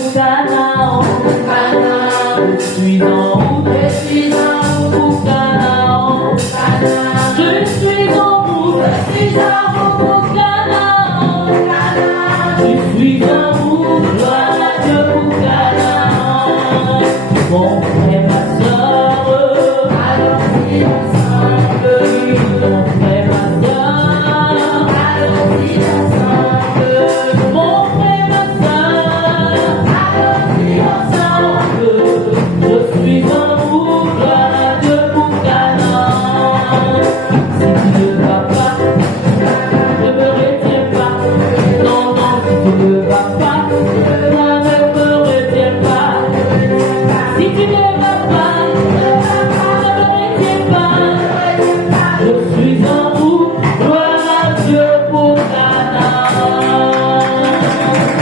pour Canaan. Je suis en route pour Canaan. Je suis en route pour Canaan. Je suis en route, gloire à Dieu pour Canaan. Mon frère, ma soeur, allons-y ensemble. Mon frère, ma soeur, allons-y ensemble. Mon frère, ma soeur, allons-y ensemble. Je suis en route, gloire à Dieu pour Canaan. Si tu ne vas pas, ne me retiens pas. Non, non, si tu ne vas pas, ne me retiens pas. Si tu ne vas pas, ne me retiens pas. Je suis en route, gloire à Dieu pour Canaan.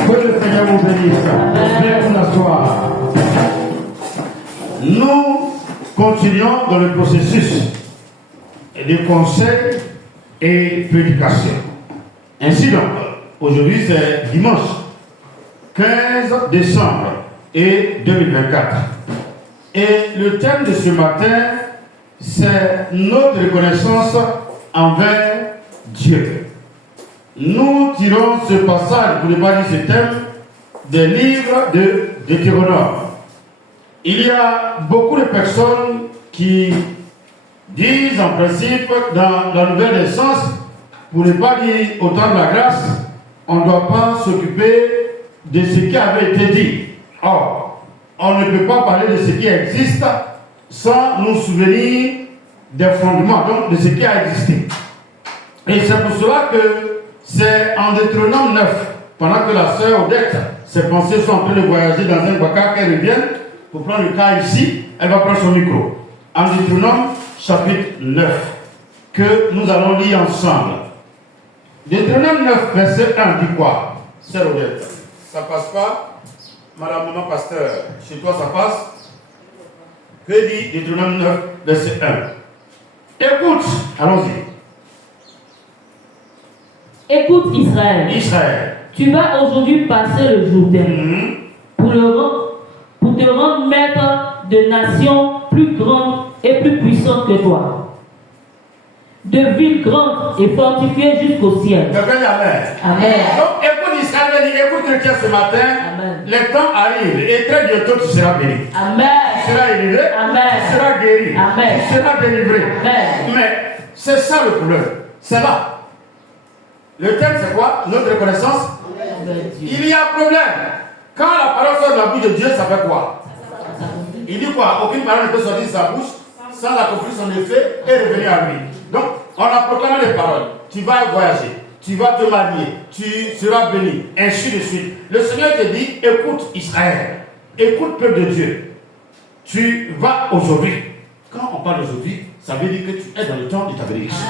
Que le Seigneur vous bénisse. Viens vous asseoir. Nous continuons dans le processus de conseil et prédication. Ainsi donc, aujourd'hui c'est dimanche 15 décembre et 2024. Et le thème de ce matin, c'est notre reconnaissance envers Dieu. Nous tirons ce passage, pour ne pas dire ce thème, des livres de Deutéronome. Il y a beaucoup de personnes qui disent en principe dans la nouvelle naissance, pour ne pas dire au temps de la grâce, on ne doit pas s'occuper de ce qui avait été dit. Or, on ne peut pas parler de ce qui existe sans nous souvenir des fondements, donc de ce qui a existé. Et c'est pour cela que c'est en Deutéronome 9, pendant que la sœur Odette, ses pensées sont en train de voyager dans un waka, qu'elle revienne, pour prendre le cas ici, elle va prendre son micro. En Deutéronome chapitre 9, que nous allons lire ensemble. Deutéronome 9, verset 1, dit quoi? Sœur Odette, ça passe pas? Madame, maman, pasteur, chez toi ça passe? Que dit Deutéronome 9, verset 1? Écoute, allons-y. Écoute Israël, Israël, tu vas aujourd'hui passer le Jourdain pour te rendre maître de nations plus grandes et plus puissantes que toi, de villes grandes et fortifiées jusqu'au ciel. Amen. Amen. Donc écoute Israël, écoute chrétien ce matin. Amen. Le temps arrive et très bientôt tu seras béni. Amen. Tu seras élevé, Amen. tu seras guéri, Amen. tu seras délivré. Amen. Mais c'est ça le problème. C'est là. Le thème c'est quoi? Notre reconnaissance. Il y a un problème. Quand la parole sort de la bouche de Dieu, ça fait quoi? Il dit quoi? Aucune parole ne peut sortir de sa bouche sans accomplir son effet et revenir à lui. Donc, on a proclamé les paroles. Tu vas voyager, tu vas te marier, tu seras béni, ainsi de suite. Le Seigneur te dit, écoute Israël, écoute peuple de Dieu. Tu vas aujourd'hui. Quand on parle d'aujourd'hui, ça veut dire que tu es dans le temps de ta bénédiction.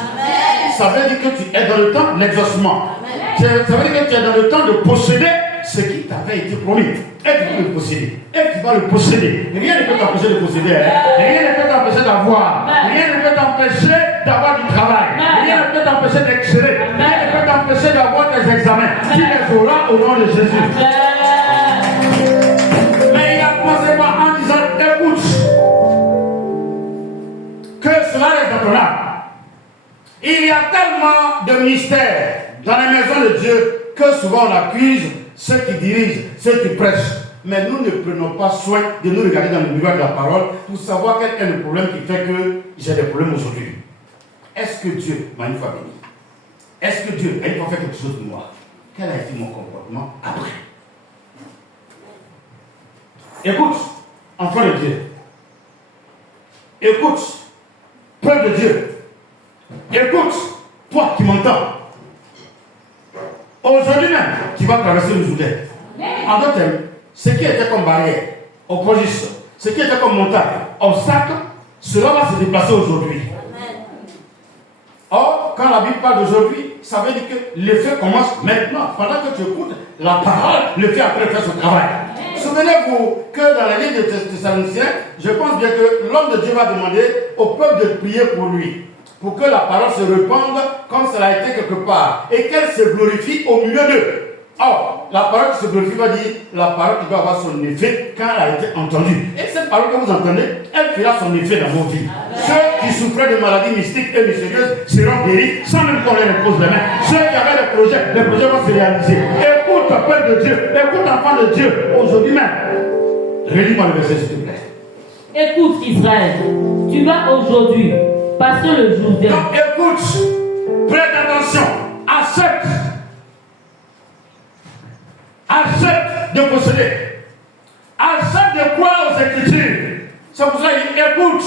Ça veut dire que tu es dans le temps de l'exaucement. Ça veut dire que tu es dans le temps de posséder ce qui t'avait été promis. Et tu vas le posséder. Et tu vas le posséder. Rien ne peut t'empêcher de posséder. Rien ne peut t'empêcher d'avoir. Rien ne peut t'empêcher d'avoir du travail. Rien ne peut t'empêcher d'exceller. Rien ne peut t'empêcher d'avoir tes examens. Tu les auras au nom de Jésus. Mais il a commencé en disant, écoute, que cela reste dans ton âme. Il y a tellement de mystères dans les maisons de Dieu que souvent on accuse ceux qui dirigent, ceux qui prêchent. Mais nous ne prenons pas soin de nous regarder dans le miroir de la parole pour savoir quel est le problème qui fait que j'ai des problèmes aujourd'hui. Est-ce que Dieu m'a une fois béni? Est-ce que Dieu a une fois fait quelque chose de moi? Quel a été mon comportement après? Écoute, enfant de Dieu. Écoute, peuple de Dieu. Écoute, toi qui m'entends. Aujourd'hui même, tu vas traverser le Jourdain. En d'autres termes, ce qui était comme barrière, opposition, ce qui était comme montagne, obstacle, cela va se déplacer aujourd'hui. Or, quand la Bible parle d'aujourd'hui, ça veut dire que l'effet commence maintenant. Pendant que tu écoutes la parole, l'effet après fait son travail. Souvenez-vous que dans la livre de Thessaloniciens, je pense bien que l'homme de Dieu va demander au peuple de prier pour lui, pour que la parole se répande comme cela a été quelque part, et qu'elle se glorifie au milieu d'eux. Or, la parole qui se glorifie va dire la parole qui doit avoir son effet quand elle a été entendue. Et cette parole que vous entendez, elle fera son effet dans vos vies. Ceux qui souffraient de maladies mystiques et mystérieuses seront guéris sans même qu'on leur impose la main. Ceux qui avaient des projets vont se réaliser. Écoute, peuple de Dieu, écoute, enfant de Dieu, aujourd'hui même. Relis-moi le verset, s'il te plaît. Écoute, Israël, tu vas aujourd'hui passer le Jourdain. Donc, écoute, prête attention, accepte de posséder, accepte de croire aux Écritures. C'est pour ça qu'il écoute.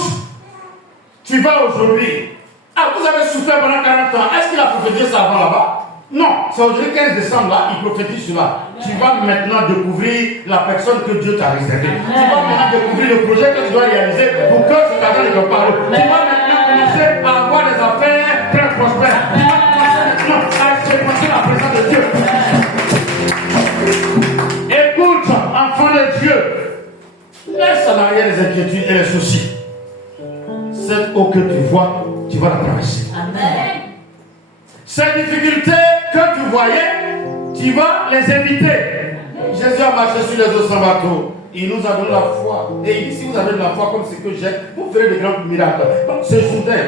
Tu vas aujourd'hui. Ah, vous avez souffert pendant 40 ans. Est-ce qu'il a prophétisé ça avant là-bas? Non, c'est aujourd'hui 15 décembre là, il prophétise cela. Tu vas maintenant découvrir la personne que Dieu t'a réservée. Tu vas maintenant découvrir le projet que tu dois réaliser pour que cet argent ne te parle. Tu vas maintenant commencer à avoir des affaires très prospères. Tu vas commencer maintenant à expérimenter la présence de Dieu. Écoute, enfant de Dieu, laisse en arrière les inquiétudes et les soucis. Cette eau que tu vois, tu vas la traverser. Amen. Ces difficultés que tu voyais, tu vas les éviter. Jésus a marché sur les eaux sans bateau. Il nous a donné la foi. Et il dit, si vous avez de la foi comme ce que j'ai, vous ferez de grands miracles. Donc ce Jourdain,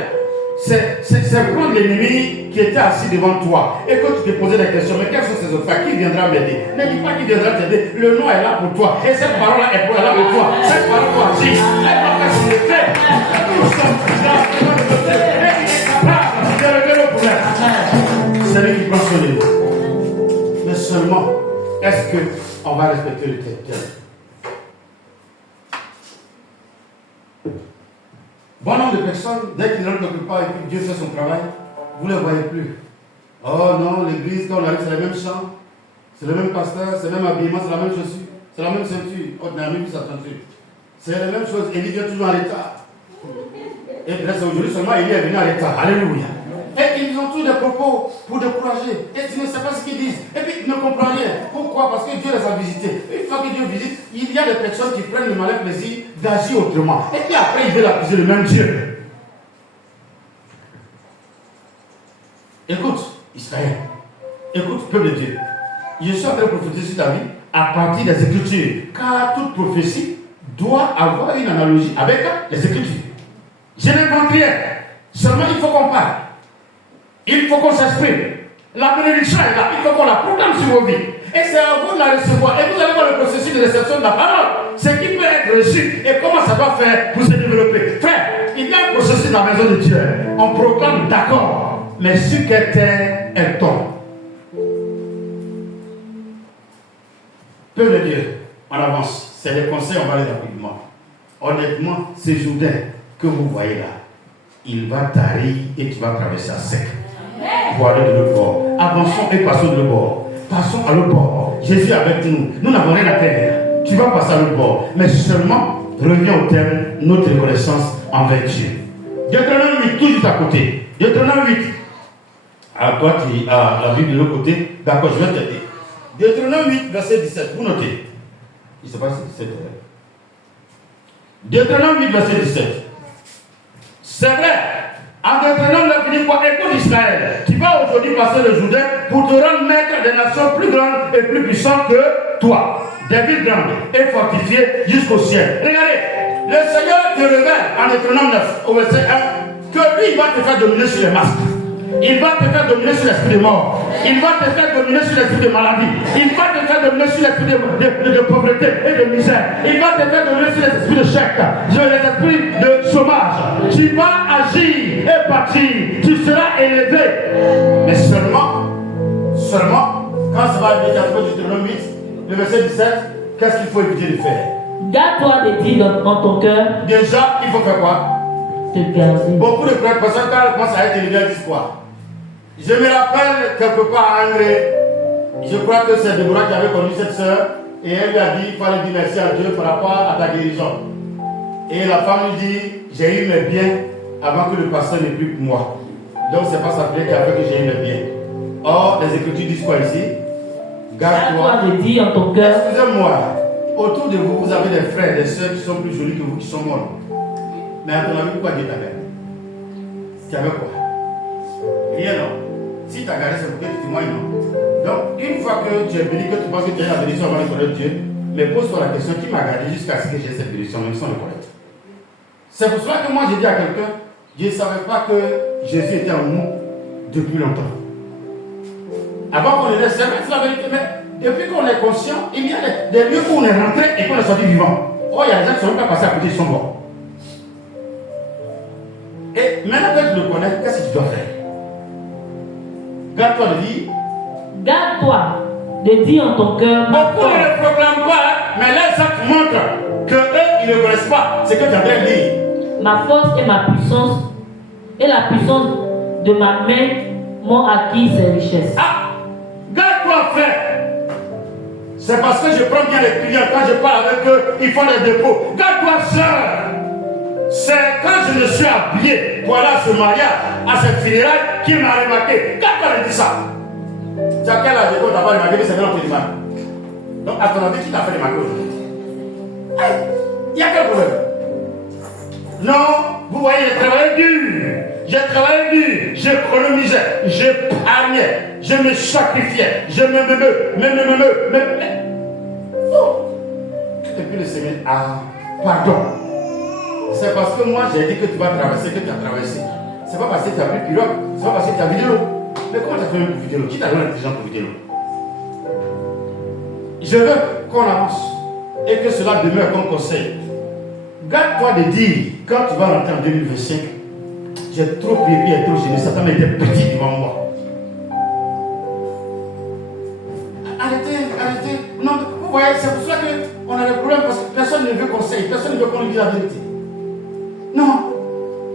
c'est prendre l'ennemi qui était assis devant toi. Et que tu te posais des questions, mais quels sont ces autres? Qui viendra m'aider? Ne dis pas qui viendra t'aider. Le nom est là pour toi. Et cette parole-là est là pour toi. Cette parole doit agir. Elle va faire son effet. Nous sommes là, et il est capable de régler le problème. C'est lui qui prend son niveau. Mais seulement, est-ce qu'on va respecter le texte? Bon nombre de personnes, dès qu'ils rentrent quelque part et que Dieu fait son travail, vous ne les voyez plus. Oh non, l'église, quand on arrive, c'est le même chant, c'est le même pasteur, c'est le même habillement, c'est la même chaussure, c'est la même ceinture. Oh, on a même vu sa ceinture. C'est la même chose, Élie vient toujours en retard. Et peut-être aujourd'hui seulement, Élie est venu en retard. Alléluia. Et ils ont tous des propos pour décourager. Et tu ne sais pas ce qu'ils disent. Et puis, tu ne comprends rien. Pourquoi? Parce que Dieu les a visités. Une fois que Dieu visite, il y a des personnes qui prennent le malin plaisir d'agir autrement. Et puis après, ils veulent accuser le même Dieu. Écoute, Israël. Écoute, peuple de Dieu. Je suis en train de prophétiser sur ta vie à partir des Écritures. Car toute prophétie doit avoir une analogie avec les Écritures. Je n'invente rien. Seulement, il faut qu'on parle. Il faut qu'on s'exprime. La bénédiction est là. Il faut qu'on la proclame sur vos vies. Et c'est à vous de la recevoir. Et vous allez voir le processus de réception de la parole. Ce qui peut être reçu. Et comment ça va faire pour se développer. Frère, il y a un processus dans la maison de Dieu. On proclame d'accord. Mais sur quelle terre elle tombe. Peu de Dieu. On avance. C'est les conseils, on va aller rapidement. Honnêtement, ces Jourdain que vous voyez là, il va tarir et tu vas traverser à sec. Pour aller de l'autre bord. Avançons et passons de l'autre bord. Passons à l'autre bord. Jésus est avec nous. Nous n'avons rien à faire. Tu vas passer à l'autre bord. Mais seulement, reviens au terme, notre reconnaissance envers Dieu. Deutéronome 8, tout juste à côté. Deutéronome 8. À toi qui as la Bible de l'autre côté, d'accord, je vais t'aider. Deutéronome 8, verset 17. Vous notez. Je ne sais pas si c'est 17. Deutéronome 8, verset 17. C'est vrai. En Deutéronome, il dit quoi? Écoute Israël, tu vas aujourd'hui passer le Jourdain pour te rendre maître des nations plus grandes et plus puissantes que toi. Des villes grandes et fortifiées jusqu'au ciel. Regardez, le Seigneur te révèle en Deutéronome 9, au verset 1, que lui, il va te faire dominer sur les masques. Il va te faire dominer sur l'esprit de mort. Il va te faire dominer sur l'esprit de maladie. Il va te faire dominer sur l'esprit de pauvreté et de misère. Il va te faire dominer sur l'esprit de chèque, sur les esprits de chômage. Tu vas agir et bâtir. Tu seras élevé. Mais seulement, quand ça va arriver à Deutéronome 8, le verset 17, qu'est-ce qu'il faut éviter de faire? Garde-toi de dire en ton cœur. Déjà, il faut faire quoi? Te garder. Beaucoup de personnes, quand elles commencent à être élevées, elles disent quoi? Je me rappelle quelque part à André, je crois que c'est Déborah qui avait connu cette soeur, et elle lui a dit, il fallait dire merci à Dieu par rapport à ta guérison. Et la femme lui dit, j'ai eu mes biens avant que le pasteur n'ait plus pour moi. Donc c'est pas sa prière qui a fait que j'ai eu mes biens. Or, les Écritures disent quoi ici? Garde-toi de dire en ton cœur. Excusez-moi, autour de vous, vous avez des frères et des soeurs qui sont plus jolis que vous, qui sont morts. Mais à ton avis, pourquoi Dieu t'a gardé? Tu avais quoi? Rien, non. Si tu as gardé, c'est pour que tu témoignes, non? Donc, une fois que tu es béni, que tu penses que tu as la bénédiction avant de connaître Dieu, mais pose-toi la question qui m'a gardé jusqu'à ce que j'ai cette bénédiction, même sans le connaître. C'est pour cela que moi j'ai dit à quelqu'un, je ne savais pas que Jésus était en nous depuis longtemps. Avant qu'on ait c'est la vérité, mais depuis qu'on est conscient, il y a des lieux où on est rentré et qu'on est sorti vivant. Oh, il y a des gens qui ne sont même pas passés à côté, ils sont morts. Et maintenant que tu le connais, qu'est-ce que tu dois faire? Garde-toi de dire. Garde-toi de dire en ton cœur. Beaucoup ne le proclament pas, mais les actes montrent qu'eux, ils ne connaissent pas ce que tu es en train de dire. Ma force et ma puissance et la puissance de ma main m'ont acquis ces richesses. Ah! Garde-toi, frère! C'est parce que je prends bien les clients quand je parle avec eux, ils font des dépôts. Garde-toi, sœur! C'est quand je me suis habillé pour aller à ce mariage, à cette funéraille, qu'il m'a remarqué. Garde-toi de dire ça! Tu as quel âge de t'as pas remarqué, mais c'est bien entre les mains. Donc, à ton avis, qui t'a fait remarquer aujourd'hui? Il y a quel problème? Non, vous voyez, j'ai travaillé dur. J'ai travaillé dur. J'économisais, j'épargnais, je me sacrifiais, je me. Oh. Et puis le Seigneur, pardon. C'est parce que moi j'ai dit que tu vas traverser, que tu as traversé. C'est pas parce que tu as pris pirogue, c'est pas parce que tu as vidé l'eau. Mais comment tu as fait pour vider l'eau? Qui t'a donné l'intelligence pour vider l'eau? Je veux qu'on avance et que cela demeure comme conseil. Garde-toi de dire, quand tu vas rentrer en 2025, j'ai trop prié et trop gêné, Satan était petit devant moi. Arrêtez. Non, vous voyez, c'est pour ça qu'on a des problèmes parce que personne ne veut conseil, personne ne veut qu'on lui dise la vérité. Non,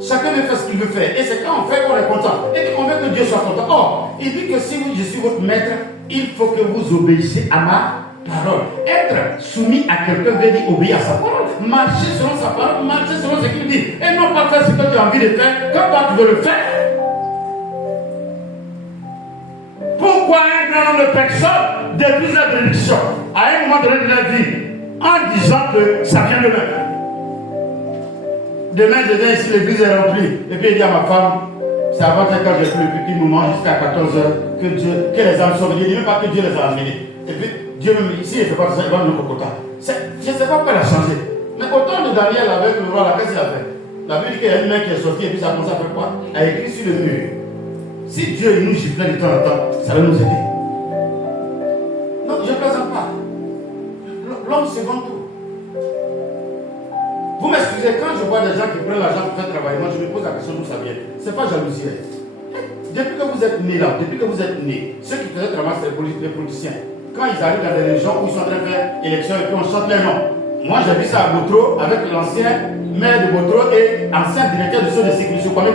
chacun veut faire ce qu'il veut faire. Et c'est quand on fait qu'on est content et qu'on veut que Dieu soit content. Or, il dit que si je suis votre maître, il faut que vous obéissiez à ma parole. Être soumis à quelqu'un veut dire obéir à sa parole. Marcher selon sa parole, marcher selon ce qu'il dit. Et non pas faire ce que tu as envie de faire quand toi tu veux le faire. Pourquoi un grand nombre de personnes détruisent la bénédiction à un moment donné de leur vie en disant que ça vient de même? Demain, je viens ici, l'église est remplie. Et puis il dit à ma femme, c'est avant quand j'ai pris le petit moment jusqu'à 14h que les âmes sont venues. Il ne dit même pas que Dieu les a amenés. Et puis Dieu me dit, s'il ne fait pas ça, il va nous cocoter. Je ne sais pas pourquoi elle a changé. Mais au temps de Daniel avec le roi, là, qu'est-ce qu'il a fait? La Bible dit qu'il y a une main qui est sortie et puis ça a commencé à faire quoi? Elle a écrit sur le mur. Si Dieu nous giflait de temps en temps, ça va nous aider. Non, je ne plaisante pas. L'homme, c'est bon tout. Vous m'excusez, quand je vois des gens qui prennent l'argent pour faire travailler, moi je me pose la question d'où ça vient. Ce n'est pas jalousie. Depuis que vous êtes nés là, ceux qui faisaient travailler, c'est les politiciens. Quand ils arrivent dans des régions où ils sont en train de faire élection et puis on chante les noms. Moi j'ai vu ça à Botro avec l'ancien maire de Botro et ancien directeur de de sécurité au Kwame.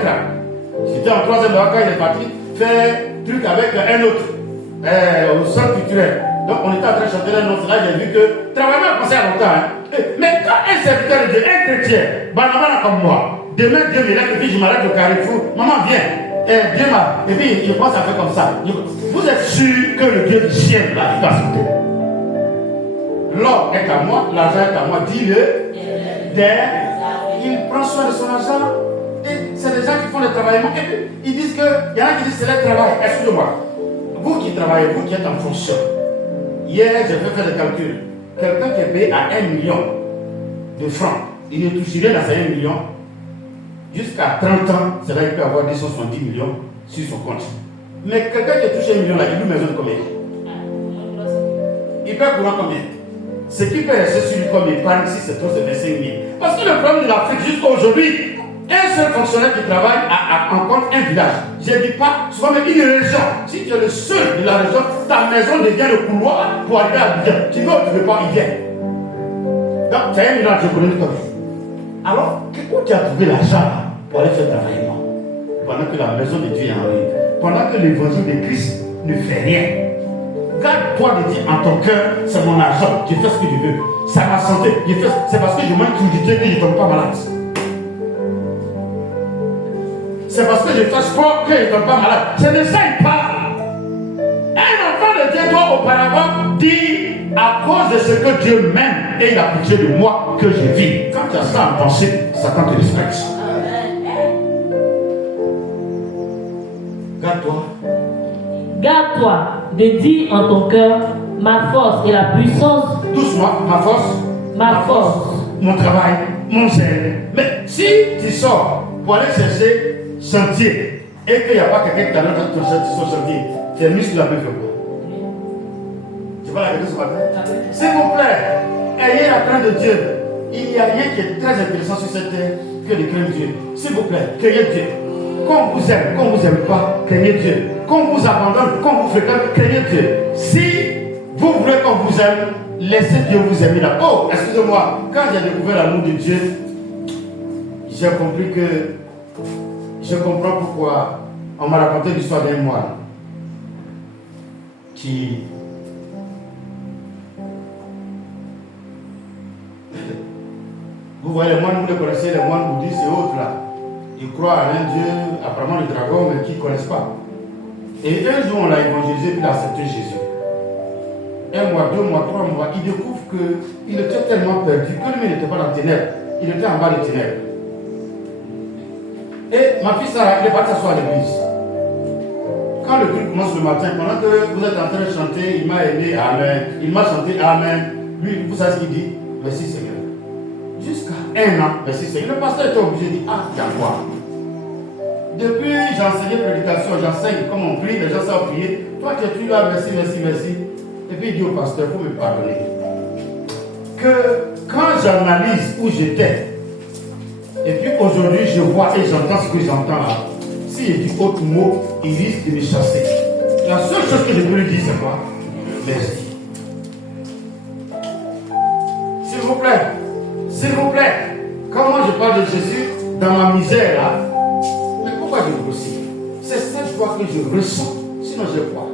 J'étais en 3e quand il est parti faire truc avec un autre au centre culturel. Donc on était en train de chanter les noms. C'est là que j'ai vu que travailler a commencé à longtemps. Mais quand un serviteur de Dieu, un chrétien, banabana comme moi, demain Dieu me lève et puis je m'arrête au Carrefour, maman viens, Dieu m'a, et puis je pense à faire comme ça. Vous êtes sûr que le Dieu du ciel là, il va sauter? L'or est à moi, l'argent est à moi, dis-le. Il prend soin de son argent. Et c'est des gens qui font le travail. Et puis ils disent que, il y en a qui disent que c'est le travail. Excusez-moi. Vous qui travaillez, vous qui êtes en fonction. Hier, j'ai fait faire des calculs. Quelqu'un qui est payé à 1 million de francs, il ne touche rien dans ces 1 million. Jusqu'à 30 ans, c'est là qu'il peut avoir 270 millions sur son compte. Mais quelqu'un qui touche 1 million là, il loue maison de combien? Il paie courant combien? Ce qui peut rester sur lui comme épargne, si c'est trop, c'est 25 000. Parce que le problème de l'Afrique jusqu'à aujourd'hui, un seul fonctionnaire qui travaille en compte un village. Je ne dis pas, souvent même une région. Si tu es le seul de la région, ta maison devient le couloir pour arriver à Abidjan. Tu veux ou tu ne veux pas, il vient. Donc, tu as 1 million, tu connais ton vie. Alors, où tu as trouvé l'argent pour aller faire travailler moi? Pendant que la maison de Dieu est en ruine. Pendant que l'évangile de Christ ne fait rien. Garde-toi de dire en ton cœur, c'est mon argent, je fais ce que je veux. C'est ma santé, c'est parce que je mange tout du Dieu que je ne tombe pas malade. C'est parce que je fais sport que je ne tombe pas malade. C'est de ça il parle. Un enfant de Dieu doit auparavant dire à cause de ce que Dieu m'aime et il a pitié de moi que je vis. Quand tu as ça en pensée, Satan te respecte. Garde-toi de dire en ton cœur, ma force et la puissance, Doucement, ma force, mon travail, mon zèle. Mais si tu sors pour aller chercher chantier et qu'il n'y a pas quelqu'un qui t'a donné ton chantier, tes muscles la peuvent faire quoi? Tu vois la question ce matin? S'il vous plaît, ayez la crainte de Dieu. Il n'y a rien qui est très intéressant sur cette terre que de craindre Dieu. S'il vous plaît, craignez Dieu. Qu'on vous aime, qu'on vous aime pas, craignez Dieu. Qu'on vous abandonne, qu'on vous fréquente, craignez Dieu. Si vous voulez qu'on vous aime, laissez Dieu vous aimer là. Oh, excusez-moi, quand j'ai découvert l'amour de Dieu, j'ai compris que je comprends pourquoi on m'a raconté l'histoire d'un moine qui vous voyez les moines, vous les connaissez, les moines bouddhistes et autres là. Ils croient à un Dieu, apparemment le dragon, mais qu'ils ne connaissent pas. Et un jour, on l'a évangélisé, puis il a accepté Jésus. 1 mois, 2 mois, 3 mois, il découvre qu'il était tellement perdu que lui n'était pas dans les ténèbres, il était en bas des ténèbres. Et ma fille Sarah, elle est partie s'asseoir à l'église. Quand le culte commence le matin, pendant que vous êtes en train de chanter, il m'a aimé, Amen. Il m'a chanté, Amen. Lui, vous savez ce qu'il dit? Merci Seigneur. Jusqu'à 1 an, merci Seigneur. Le pasteur était obligé de dire, ah, il y a quoi? Depuis, j'ai enseigné prédication, j'enseigne comme on prie, les gens savent prier. Toi, tu es plus là, merci, merci, merci. Et puis il dit au pasteur, il faut me pardonner. Que quand j'analyse où j'étais, et puis aujourd'hui je vois et j'entends ce que j'entends là, s'il dit autre mot, il risque de me chasser. La seule chose que je peux lui dire, c'est quoi? Merci. S'il vous plaît, quand moi je parle de Jésus dans ma misère là, mais pourquoi je grossis? C'est cette joie que je ressens, sinon je crois.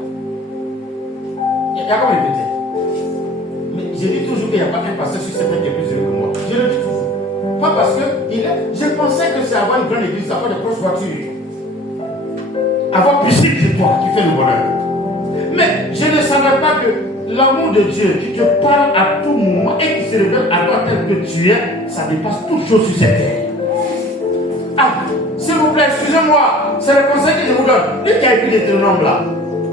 Il y a quoi répéter? Mais je dis toujours qu'il n'y a pas un pasteur sur cette terre qui est plus heureux que moi. Je le dis toujours. Pas parce que je pensais que c'est avoir une grande église, avoir des grosses voitures, avoir plus de toi qui fait le bonheur. Mais je ne savais pas que l'amour de Dieu qui te parle à tout moment et qui se révèle à toi tel que tu es, ça dépasse toute chose sur cette terre. Ah, s'il vous plaît, excusez-moi, c'est le conseil que je vous donne. Lui qui a écrit Deutéronome là,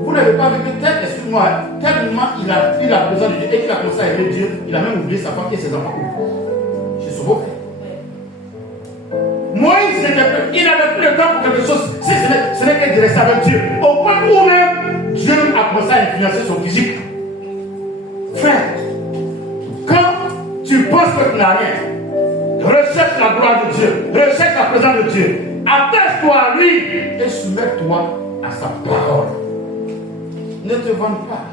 vous n'avez pas vu que tel, excuse-moi, tellement il a besoin de Dieu et qu'il a commencé à aimer Dieu, il a même oublié sa femme et ses enfants. Je suis beau frère. Moïse, il n'avait plus le temps pour quelque chose, ce n'est qu'il restait avec Dieu. Au point où même Dieu a commencé à influencer son physique. Frère, quand tu penses que tu n'as rien, recherche la gloire de Dieu, recherche la présence de Dieu, attache-toi à lui et soumets-toi à sa parole. Ne te vende pas.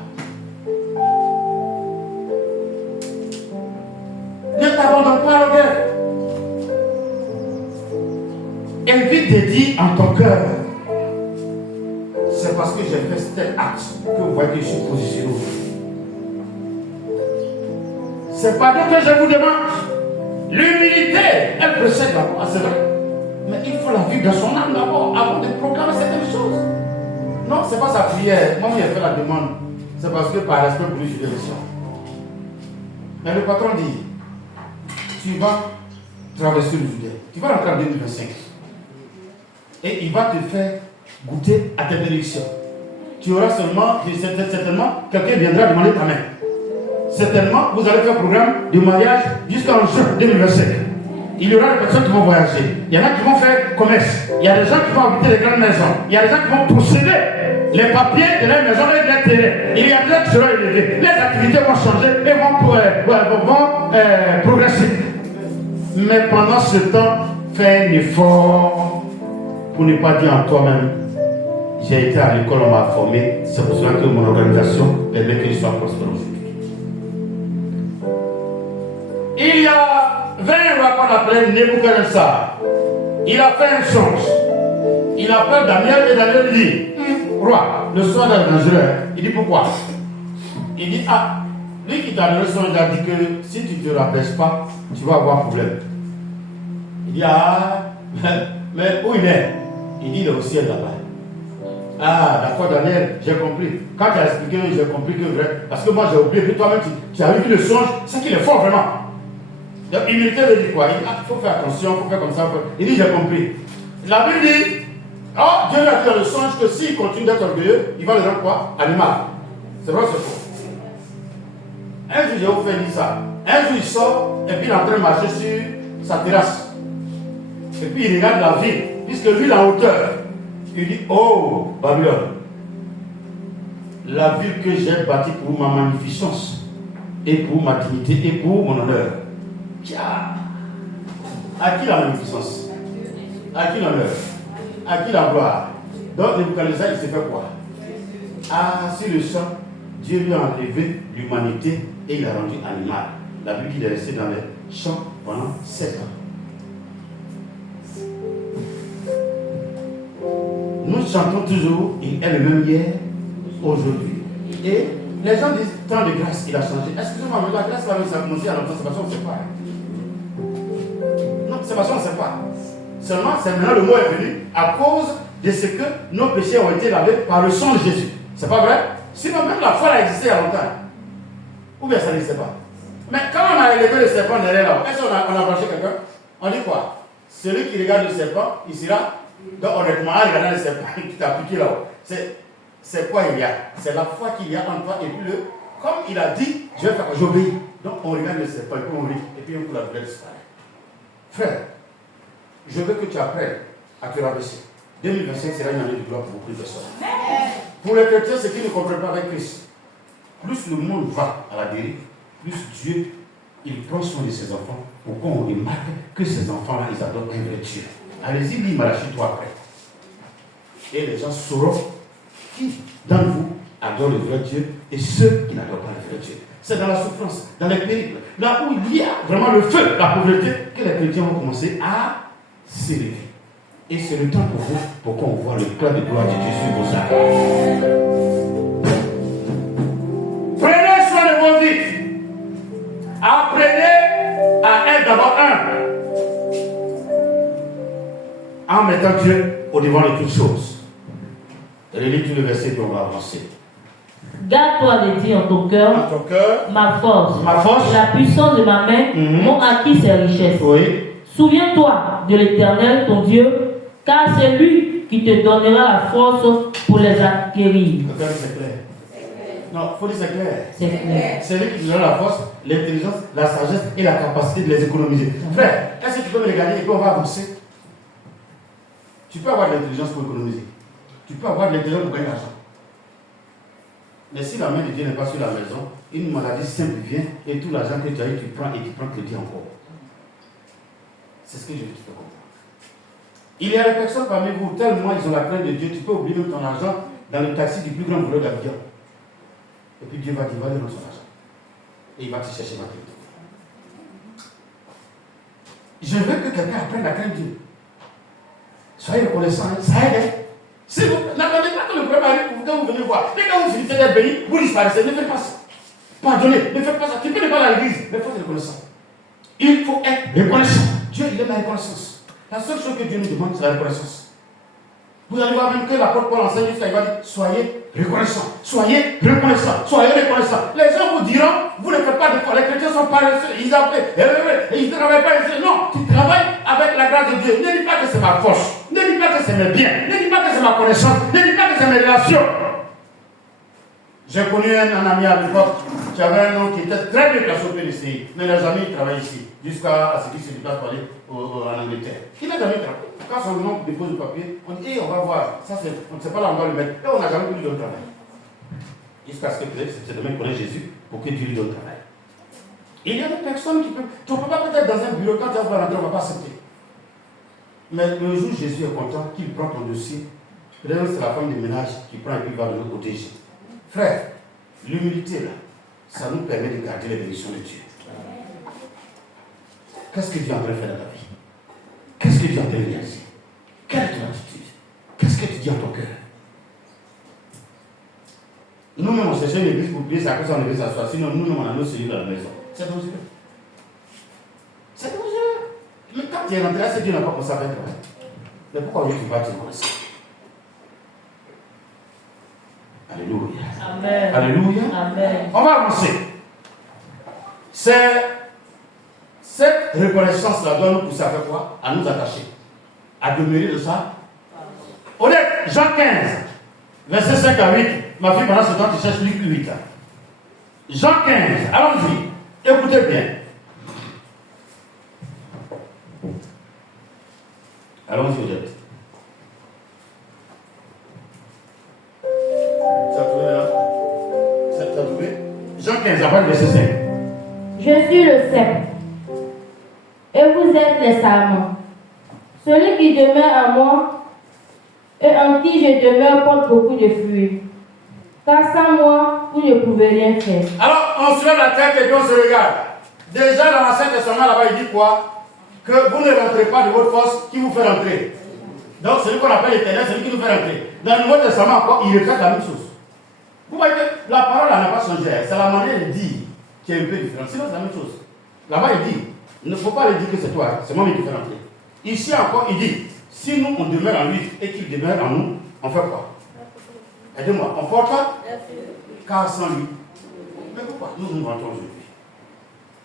Ne t'abandonne pas à l'orgueil. Évite de dire en ton cœur, c'est parce que j'ai fait tel acte que vous voyez que je suis positionné. C'est pardon que je vous demande. L'humilité, elle précède d'abord, c'est vrai. Mais il faut la vivre dans son âme d'abord, avant de proclamer certaines choses. Non, ce n'est pas sa prière. Moi, j'ai fait la demande. C'est parce que par respect pour lui, je l'ai reçu. Mais le patron dit, tu vas traverser le Judée. Tu vas rentrer en 2025. Et il va te faire goûter à tes bénédictions. Tu auras certainement, quelqu'un viendra demander ta main. Certainement, vous allez faire un programme de mariage jusqu'en juin 2025. Il y aura des personnes qui vont voyager. Il y en a qui vont faire commerce. Il y a des gens qui vont habiter les grandes maisons. Il y a des gens qui vont posséder les papiers de leur maison et de leur terrain. Il y a des gens qui seront élevés. Les activités vont changer et vont progresser. Mais pendant ce temps, fais un effort pour ne pas dire en toi-même, j'ai été à l'école, on m'a formé. C'est pour cela que mon organisation permet que je sois prospère aujourd'hui. Il y a 20 rois qu'on appelait Nebuchadnezzar. Il a fait un songe. Il appelle Daniel et Daniel lui dit, roi, le soir est dangereux. Il dit pourquoi? Il dit, ah, lui qui t'a donné le songe a dit que si tu ne te rappelles pas, tu vas avoir problème. Il dit, ah, mais où il est? Il dit, il est au ciel là-bas. Ah, d'accord, Daniel, j'ai compris. Quand tu as expliqué, j'ai compris que vrai. Parce que moi, j'ai oublié que toi-même, tu as vu le songe, c'est qu'il est fort vraiment. Donc, humilité veut dire quoi? Il dit, ah, il faut faire attention, il faut faire comme ça. Il dit, j'ai compris. La Bible dit, oh, Dieu lui a dit dans le songe que s'il continue d'être orgueilleux, il va le rendre quoi? Animal. C'est vrai, c'est faux. Un jour, j'ai vous fait dire ça. Un jour, il sort et puis il est en train de marcher sur sa terrasse. Et puis il regarde la ville, puisque lui, il est en hauteur. Il dit, oh, Babylone, la ville que j'ai bâtie pour ma magnificence, et pour ma dignité, et pour mon honneur. Tiens, à qui la magnificence? À qui l'honneur? À qui la gloire? Donc, Nebuchadnezzar, il s'est fait quoi? Ah, sur le champ, Dieu lui a enlevé l'humanité et il l'a rendu animal. La Bible dit qu'il est resté dans les champs pendant 7 ans. Nous chantons toujours, il est le même hier, aujourd'hui. Et les gens disent, temps de grâce, il a changé. Excusez-moi, mais la grâce va commencer à longtemps, c'est parce qu'on ne sait pas. Non, c'est parce qu'on ne sait pas. Seulement, c'est maintenant le mot est venu à cause de ce que nos péchés ont été lavés par le sang de Jésus. C'est pas vrai? Sinon, même la foi a existé il y a longtemps. Ou bien ça n'existait pas. Mais quand on a élevé le serpent derrière là, est-ce qu'on a branché quelqu'un? On dit quoi? Celui qui regarde le serpent, il sera. Donc honnêtement, en regardant le serpent qui t'a piqué là-haut, c'est quoi il y a? C'est la foi qu'il y a en toi et puis comme il a dit, je vais faire, j'obéis. Donc on regarde le serpent et puis on rit et puis on coule la douleur disparaît. Frère, je veux que tu apprennes à te rabaisser. 2025 sera une année de gloire pour beaucoup de personnes. Pour les chrétiens, ceux qui ne comprennent pas avec Christ, plus le monde va à la dérive, plus Dieu, il prend soin de ses enfants pour qu'on remarque que ces enfants-là, ils adorent un vrai Dieu. Allez-y, lis Malachie 3 après. Et les gens sauront qui d'entre vous adore le vrai Dieu et ceux qui n'adorent pas le vrai Dieu. C'est dans la souffrance, dans les périples, là où il y a vraiment le feu, la pauvreté, que les chrétiens vont commencer à s'élever. Et c'est le temps pour vous, pour qu'on voit le cœur de gloire de Dieu sur vos âmes. Prenez soin de vos vies. Apprenez à être d'abord humble. En mettant Dieu au devant de toutes choses. Relis tout le verset pour on va avancer. Garde-toi de dire en ton cœur, ma force, et la puissance de ma main m'ont acquis ces richesses. Oui. Souviens-toi de l'Éternel, ton Dieu, car c'est lui qui te donnera la force pour les acquérir. C'est clair. Non, il faut dire c'est clair. C'est clair. C'est lui qui te donnera la force, l'intelligence, la sagesse et la capacité de les économiser. Frère, est-ce que tu peux me regarder et puis on va avancer? Tu peux avoir de l'intelligence pour économiser. Tu peux avoir de l'intelligence pour gagner l'argent. Mais si la main de Dieu n'est pas sur la maison, une maladie simple vient et tout l'argent que tu as eu, tu prends et tu prends crédit encore. C'est ce que je veux te faire comprendre. Il y a des personnes parmi vous, tellement ils ont la crainte de Dieu, tu peux oublier même ton argent dans le taxi du plus grand voleur d'Abidjan. Et puis Dieu va dire, va lui rendre son argent. Et il va te chercher ma clé. Je veux que quelqu'un apprenne à craindre Dieu. Soyez reconnaissants, ça aide. Si vous n'attendez pas que le problème arrive, quand vous venez voir, dès que vous finissez d'être béni, vous disparaissez. Ne faites pas ça. Pardonnez, ne faites pas ça. Tu peux ne pas aller à l'église, mais il faut être reconnaissant. Il faut être reconnaissant. Dieu, il aime la reconnaissance. La seule chose que Dieu nous demande, c'est la reconnaissance. Vous allez voir même que l'apôtre Paul enseigne jusqu'à il va dire, soyez reconnaissants. Soyez reconnaissants. Soyez reconnaissants. Les gens vous diront, vous ne faites pas d'efforts. Les chrétiens sont paresseux. Ils appellent, et ils ne travaillent pas. Non, tu travailles avec la grâce de Dieu. Ne dis pas que c'est ma force. Ne dis pas que c'est mes biens. Ne dis pas que c'est ma connaissance. Ne dis pas que c'est mes relations. J'ai connu un ami à l'époque qui avait un nom qui était très bien placé au PDCI. Mais les amis, ils travaillent ici. Jusqu'à ce qu'il se déplace pour aller en Angleterre. Il n'a jamais travaillé. Quand son nom dépose le papier, on dit, on va voir. Ça, on ne sait pas là, on va le mettre. Et on n'a jamais pu lui donner travail. Jusqu'à ce que peut-être ce demain connaît Jésus pour que Dieu lui donne travail. Il y a des personnes qui peuvent. Tu ne peux pas peut-être dans un bureau, quand tu vas voir rentrer, on ne va pas accepter. Mais le jour où Jésus est content, qu'il prend ton dossier, peut-être c'est la femme de ménage qui prend et puis va le protéger. Frère, l'humilité là, ça nous permet de garder les bénédictions de Dieu. Qu'est-ce que Dieu est en train de faire dans ta vie? Qu'est-ce que Dieu est en train de réaliser? Quelle est ton attitude? Qu'est-ce que tu dis en ton cœur? Nous-mêmes, on cherchait une église pour prier, c'est à cause qu'on devait s'asseoir. Sinon, nous-mêmes, on a nos Seigneur dans la maison. C'est dangereux. C'est dangereux. Mais quand tu es rentré là, c'est Dieu n'a pas commencé à faire travail. Mais pourquoi tu vas te reconnaître? Alléluia. Amen. Alléluia. Amen. On va avancer. Cette reconnaissance-là doit nous pousser à faire quoi? À nous attacher. À demeurer de ça. Honnête, Jean 15, verset 5 à 8. ma fille, pendant ce temps, tu cherches Luc 8. Jean 15, allons-y. Écoutez bien. Allons-y, Odette. Ça a trouvé là? Ça a trouvé? Jean 15, après le verset 5. Je suis le cep, et vous êtes les sarments. Celui qui demeure en moi, et en qui je demeure, porte beaucoup de fruits. Car sans moi, vous ne pouvez rien faire. Alors, on se lève la tête et puis on se regarde. Déjà, dans l'Ancien Testament, là-bas, il dit quoi? Que vous ne rentrez pas de votre force qui vous fait rentrer. Donc, celui qu'on appelle l'Éternel, c'est lui qui nous fait rentrer. Dans le Nouveau Testament, encore, il répète la même chose. Vous voyez que la parole n'a pas changé. C'est la manière de dire qui est un peu différente. Sinon, c'est la même chose. Là-bas, il dit, il ne faut pas lui dire que c'est toi, c'est moi qui te fais rentrer. Ici encore, il dit, si nous, on demeure en lui et qu'il demeure en nous, on fait quoi? Aidez-moi, on porte pas? Car sans lui. Mais pourquoi nous nous rentrons aujourd'hui?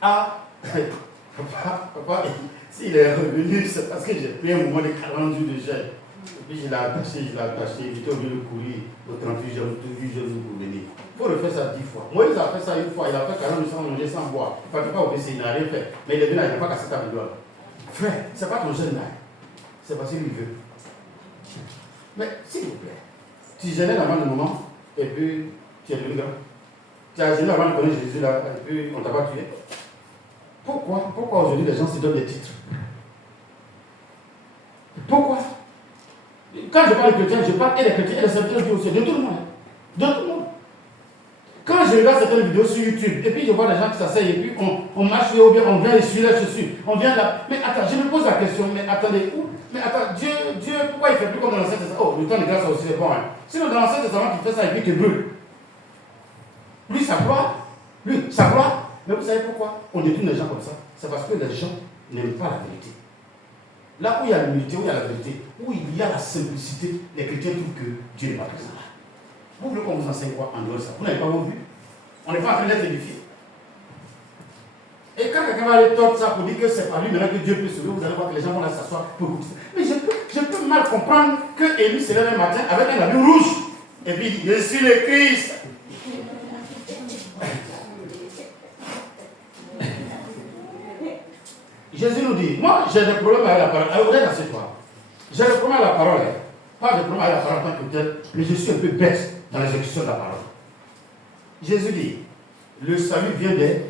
Ah, papa, s'il est revenu, c'est parce que j'ai pris un moment de 40 jours de jeûne. Et puis je l'ai attaché, il était au lieu de courir au 38 jours, 38 jours pour venir. Il faut refaire ça 10 fois. Moïse a fait ça une fois, il a fait 40 jours sans manger, sans boire. Il ne fallait pas obéir, il n'a rien fait. Mais il est venu là, il n'a pas cassé ta vidéo. Frère, ce n'est pas ton jeûne là. C'est parce qu'il veut. Mais s'il vous plaît, tu gênais avant le moment, et puis tu es devenu grand. Tu as gêné avant de connaître Jésus là, et puis on t'a pas tué. Pourquoi aujourd'hui les gens se donnent des titres? Pourquoi? Quand je parle de chrétiens, je parle et des chrétiens et des serviteurs du aussi, de tout le monde. De tout le monde. Quand je regarde certaines vidéos sur YouTube, et puis je vois des gens qui s'asseyent, et puis on marche ou bien on vient essuyer les chaussures, on vient là. Mais attends, je me pose la question, mais attendez, où? Mais attends, Dieu, pourquoi il ne fait plus comme dans l'Ancien Testament? Oh, le temps de grâce aussi c'est bon. Hein. Sinon, dans l'Ancien Testament, tu fais ça et puis tu brûles. Lui, ça gloire. Mais vous savez pourquoi on détourne les gens comme ça? C'est parce que les gens n'aiment pas la vérité. Là où il y a l'humilité, où il y a la vérité, où il y a la simplicité, les chrétiens trouvent que Dieu n'est pas présent là. Vous voulez qu'on vous enseigne quoi en dehors de ça? Vous n'avez pas vu? On n'est pas en train d'être édifié. Et quand quelqu'un va aller tordre ça pour dire que c'est pas lui maintenant que Dieu peut sauver, vous allez voir que les gens vont là s'asseoir pour écouter. Mais je peux mal comprendre que Élie se lève un matin avec un habit rouge et puis il dit, je suis le Christ. Jésus nous dit, moi j'ai des problèmes avec la parole. Alors, regarde cette fois. J'ai des problèmes avec la parole. Pas de problème avec la parole en tant que tel, mais je suis un peu bête dans l'exécution de la parole. Jésus dit, le salut vient des...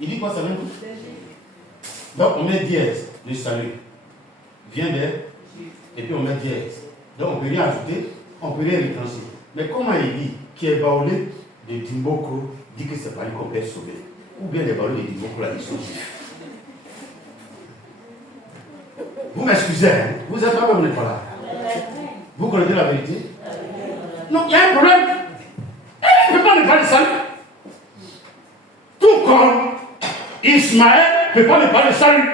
Il dit quoi ça vient d'où? Donc on met dièse, le salut vient des... Et puis on met dièse. Donc on ne peut rien ajouter, on ne peut rien retrancher. Mais comment il dit, qui est baoulé de Timboko, dit que c'est pas lui qu'on peut être sauvé? Ou bien les baoulés de Timboko là, ils sont juifs. Vous m'excusez, hein? Vous êtes là, vous n'êtes pas là. Vous connaissez la vérité? Non, il y a un problème. Il ne peut pas me parler de salut. Tout comme Ismaël ne peut pas me parler de salut.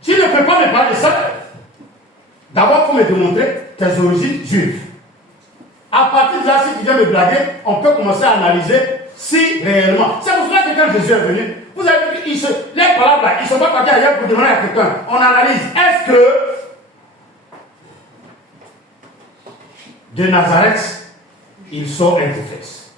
Tu ne peux pas me parler de salut. D'abord, il faut me démontrer tes origines juives. À partir de là, si tu viens me blaguer, on peut commencer à analyser si réellement. C'est pour cela que quand Jésus est venu, vous avez vu, les palabres là, ils ne sont pas partis ailleurs pour demander à quelqu'un. On analyse. Est-ce que de Nazareth, il sort un prophète?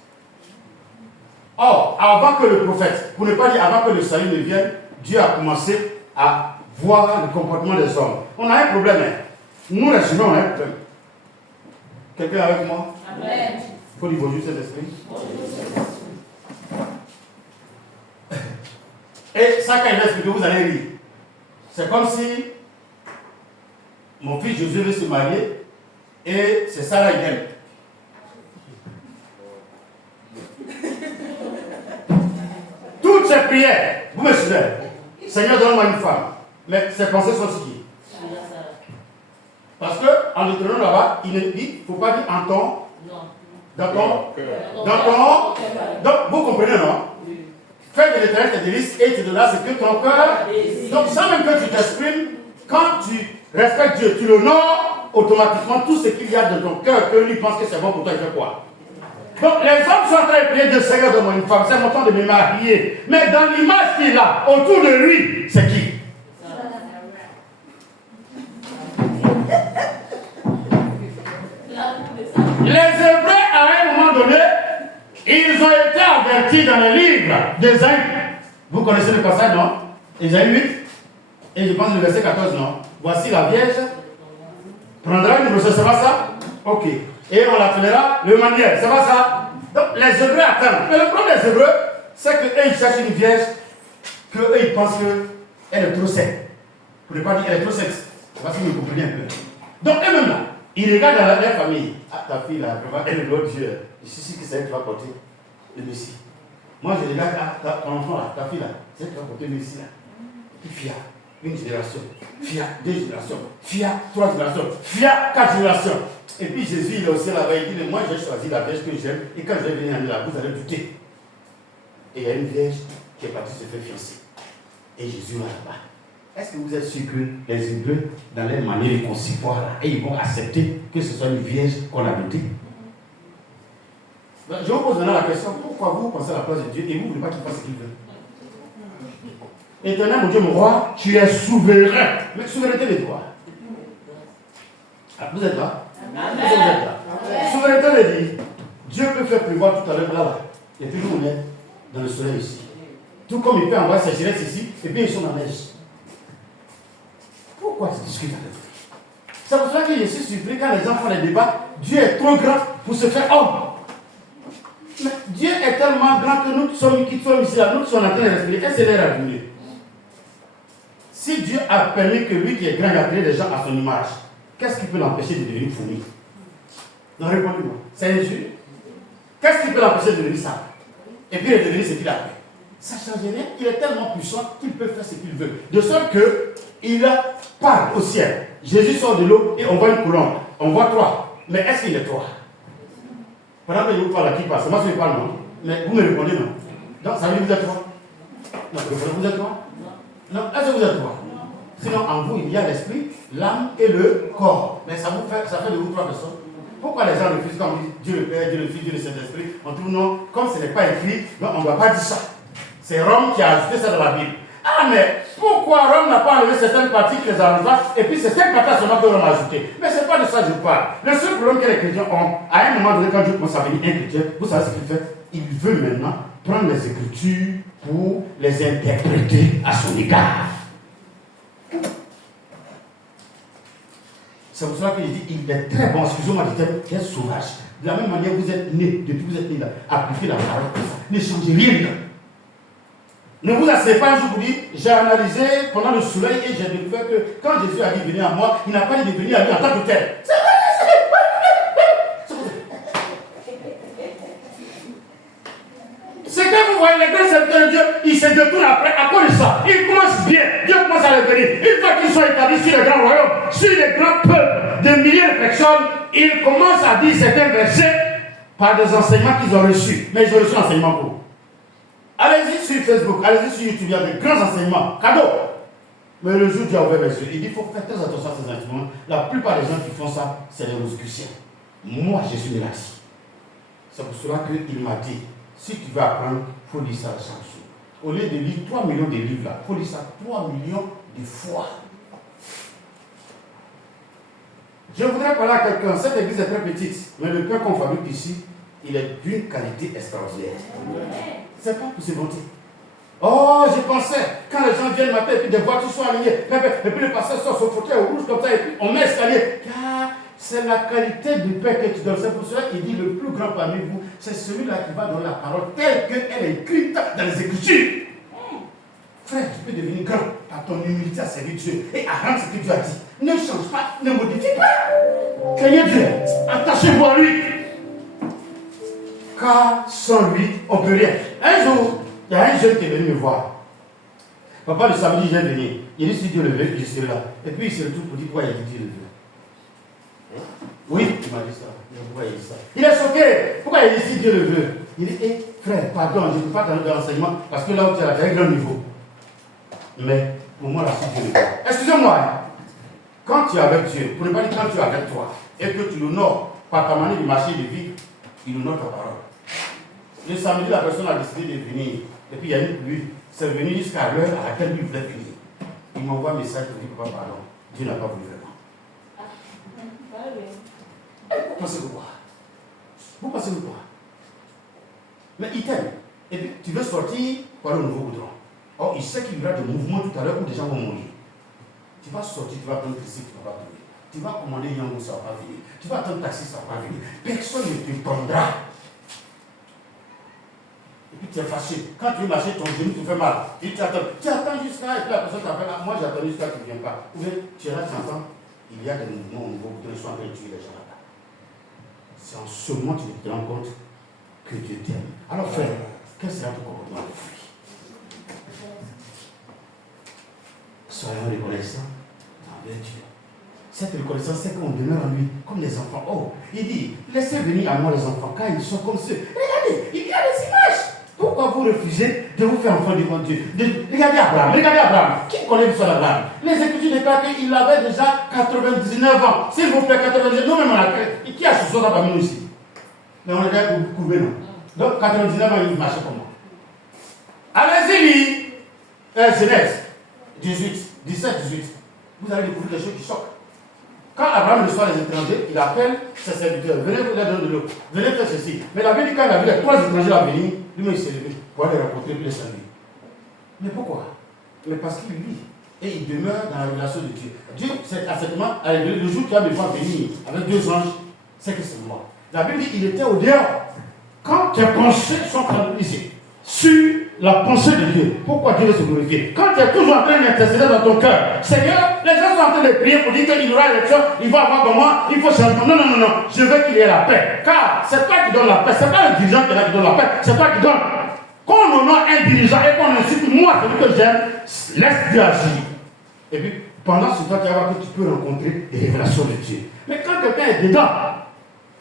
Or, avant que le prophète, pour ne pas dire avant que le salut ne vienne, Dieu a commencé à voir le comportement des hommes. On a un problème. Hein. Nous, les humains, on a un problème. Quelqu'un est avec moi? Amen. Il faut dire bonjour, Saint-Esprit. Et ça, quand il va expliquer, vous allez rire. C'est comme si mon fils Josué veut se marier et c'est ça là, il aime. Toutes ces prières, vous me suivez. Seigneur, donne-moi une femme. Mais ses pensées sont sur qui? Parce qu'en Deutéronome là-bas, il ne dit, il ne faut pas dire en ton. Dans ton. Donc, vous comprenez, non? Fais de l'Éternel tes délices et tu donneras ce que ton cœur. Donc, sans même que tu t'exprimes, quand tu respectes Dieu, tu l'honores, automatiquement, tout ce qu'il y a dans ton cœur, que lui pense que c'est bon pour toi, il fait quoi? Donc, les hommes sont en train de prier de Seigneur, donne-moi une femme, c'est mon temps de me marier. Mais dans l'image qu'il a, autour de lui, c'est qui? Les averti dans le livre d'Ésaïe. Vous connaissez le passage, non? Ésaïe 8. Et je pense le verset 14, non? Voici la Vierge prendra une grossesse, c'est pas ça? Ok. Et on l'appellera le Emmanuel, c'est pas ça? Donc les Hébreux attendent. Mais le problème des Hébreux, c'est qu'eux ils cherchent une vierge, qu'eux ils pensent qu'elle est trop sec. Pour ne pas dire qu'elle est trop sexe. Je ne sais pas si vous comprenez un peu. Donc eux-mêmes là, ils regardent dans leur famille. Ah, ta fille là, elle est l'autre Dieu. Je suis sûr que c'est elle qui va porter le Messie. Moi je regarde, ah, ton enfant là, ta fille là, c'est elle qui va porter le Messie là. Et puis une génération, FIA 2 générations, FIA 3 générations, FIA 4 générations. Et puis Jésus, il est aussi là-bas, il dit, moi j'ai choisi la vierge que j'aime, et quand je vais venir là, vous allez douter. Et il y a une vierge qui est partie se faire fiancer. Et Jésus est là-bas. Est-ce que vous êtes sûr que les Hébreux, dans leur manière de concevoir, là, et ils vont accepter que ce soit une vierge qu'on a doutée? Je vous pose maintenant la question, pourquoi vous pensez à la place de Dieu et vous ne voulez pas qu'il fasse ce qu'il veut? Éternel, mon Dieu, mon roi, tu es souverain. Mais souveraineté de quoi? Vous êtes là? Vous êtes là. Souveraineté veut dire, Dieu peut faire pleuvoir tout à l'heure là-bas. Et puis nous, on est dans le soleil ici. Tout comme il peut envoyer ses sécheresses ici, et puis ils sont dans la neige. Pourquoi tu discutes avec lui? C'est pour ça que je suis surpris quand les enfants les débattent. Dieu est trop grand pour se faire homme. Mais Dieu est tellement grand que nous qui sommes ici, là, nous qui sommes en train de respirer, et c'est l'air à venir. Si Dieu a permis que lui qui est grand a créé des gens à son image, qu'est-ce qui peut l'empêcher de devenir fourmi? Non, répondez-moi. C'est injuste. Qu'est-ce qui peut l'empêcher de devenir ça? Et puis de devenir ce qu'il a fait. Ça ne change rien. Il est tellement puissant qu'il peut faire ce qu'il veut. De sorte qu'il parle au ciel. Jésus sort de l'eau et on voit une colombe. On voit trois. Mais est-ce qu'il est trois? Pendant que je vous parle à qui passe, c'est moi qui parle, non? Mais vous me répondez non. Donc ça veut dire que vous êtes trois? Non, vous êtes trois? Non, est-ce que vous êtes trois? Sinon, en vous, il y a l'esprit, l'âme et le corps. Mais ça fait de vous trois personnes. Pourquoi les gens refusent quand on dit Dieu le Père, Dieu le Fils, Dieu le Saint-Esprit? On trouve non, comme ce n'est pas écrit, donc on ne doit pas dire ça. C'est Rome qui a ajouté ça dans la Bible. Ah, mais pourquoi Rome n'a pas enlevé certaines parties qui les enleva et puis certaines parties seulement que Rome a ajoutées? Mais ce n'est pas de ça que je parle. Le seul problème que les chrétiens ont, à un moment donné, quand Dieu commence à venir un chrétien, vous savez ce qu'il fait? Il veut maintenant prendre les Écritures pour les interpréter à son égard. C'est pour cela que je dis il est très bon, excusez-moi du terme, il est sauvage. De la même manière, vous êtes né, depuis que vous êtes né là, appliquez la parole comme ça. Ne changez rien dedans. Ne vous asseyez pas un jour pour dire, j'ai analysé pendant le soleil et j'ai découvert que quand Jésus a dit venir à moi, il n'a pas dit de venir à lui en tant que tel. C'est que vous voyez les grands serviteurs de Dieu, ils se détournent après à cause de ça. Ils commencent bien, Dieu commence à les bénir. Une fois qu'ils sont établis sur les grands royaumes, sur les grands peuples, de milliers de personnes, ils commencent à dire certains versets par des enseignements qu'ils ont reçus. Mais ils ont reçu l'enseignement pour. Allez-y sur Facebook, allez-y sur YouTube, il y a de grands enseignements, cadeaux. Mais le jour Dieu a ouvert mes yeux, il dit il faut faire très attention à ces enseignements. La plupart des gens qui font ça, c'est les rosicruciens. Moi, je suis né là-dessus. C'est pour cela qu'il m'a dit, si tu veux apprendre, il faut lire ça chaque jour. Au lieu de lire 3 millions de livres là, il faut lire ça 3 millions de fois. Je voudrais parler à quelqu'un. Cette église est très petite, mais le pain qu'on fabrique ici, il est d'une qualité extraordinaire. C'est pas pour se vanter. Oh, je pensais, quand les gens viennent matin et puis des voitures sont alignées, et puis le pasteur sort son fauteuil rouge comme ça, et puis on met l'escalier. Car c'est la qualité du pain que tu donnes. C'est pour cela qu'il dit le plus grand parmi vous, c'est celui-là qui va donner la parole telle qu'elle est écrite dans les Écritures. Frère, tu peux devenir grand par ton humilité à servir Dieu et à rendre ce que Dieu a dit. Ne change pas, ne modifie pas. Craignez Dieu, attachez-vous à lui. Car sans lui, on ne peut rien. Un jour, il y a un jeune qui est venu me voir. Papa, le samedi, je viens venir. Il dit si Dieu le veut, je serai là. Et puis il se retrouve pour dire pourquoi il a dit Dieu le veut. Oui, il m'a dit ça. Pourquoi il dit ça? Il est choqué. Pourquoi il dit si Dieu le veut? Il dit, frère, pardon, je ne peux pas t'en donner l'enseignement parce que là où tu es à un grand niveau. Mais pour moi, là, si Dieu le veut. Excusez-moi, hein. Quand tu es avec Dieu, pour ne pas dire quand tu es avec toi, et que tu l'honores par ta manière de marcher et de vivre, il honore ta parole. Le samedi, la personne a décidé de venir. Et puis il y a une pluie. C'est venu jusqu'à l'heure à laquelle lui voulait venir. Il m'envoie un message pour dire papa, pardon. Dieu n'a pas voulu vraiment. Vous pensez quoi? Vous pensez quoi? Mais il t'aime. Et puis tu veux sortir pour aller au nouveau goudron. Or, il sait qu'il y aura des mouvements tout à l'heure où des gens vont mourir. Tu vas sortir, tu vas prendre le cycle, tu ne vas pas trouver. Tu vas commander Yango, ça ne va pas venir. Tu vas attendre un taxi, ça ne va pas venir. Personne ne te prendra. Et puis tu es fâché. Quand tu veux marcher, ton genou te fait mal. Et tu attends jusqu'à. Et puis la personne t'appelle. Moi, j'attends jusqu'à que tu ne viennes pas. Ou bien tu es là, tu entends. Il y a des mouvements au niveau où ils sont en train de tuer les gens là-bas. C'est en ce moment que tu te rends compte que Dieu t'aime. Alors, frère, quel sera ton comportement avec lui? Soyons reconnaissants envers Dieu. Cette reconnaissance, c'est qu'on demeure en lui comme les enfants. Oh, il dit, laissez venir à moi les enfants, car ils sont comme ceux. Regardez, il y a des images. Pourquoi vous refusez de vous faire enfant devant Dieu? Regardez Abraham. Qui connaît l'histoire d'Abraham? Les Écritures déclarent qu'il avait déjà 99 ans. S'il vous plaît, 99 ans, nous-mêmes on a créé. Qui a ce soir parmi nous ici? Mais on est là pour couper, non? Donc, 99 ans, il marchait comme moi. Allez-y, Genèse 17, 18. Vous allez découvrir des choses qui choquent. Quand Abraham reçoit les étrangers, il appelle ses serviteurs. Venez vous leur donner de l'eau. Venez faire ceci. Mais la Bible dit quand il a vu les 3 étrangers à venir, lui-même il s'est levé pour aller les rencontrer et les saluer. Mais pourquoi? Mais parce qu'il vit. Et il demeure dans la relation de Dieu. Dieu, c'est à ce moment, le jour qu'il a besoin de venir avec 2 anges, c'est que c'est moi. La Bible dit qu'il était au dehors. Quand tes pensées sont tranquillisées sur la pensée de Dieu, pourquoi Dieu veut se glorifier? Quand tu es toujours en train d'intercéder dans ton cœur, Seigneur, les gens sont en train de prier pour dire qu'il y aura élection, il va avoir comme moi, il faut changement. Non, je veux qu'il y ait la paix. Car c'est toi qui donne la paix, c'est pas le dirigeant qui donne la paix, c'est toi qui donne. Quand on honore un dirigeant et qu'on incite, moi, celui que j'aime, laisse Dieu agir. Et puis, pendant ce temps, tu vas voir que tu peux rencontrer des révélations de Dieu. Mais quand quelqu'un est dedans,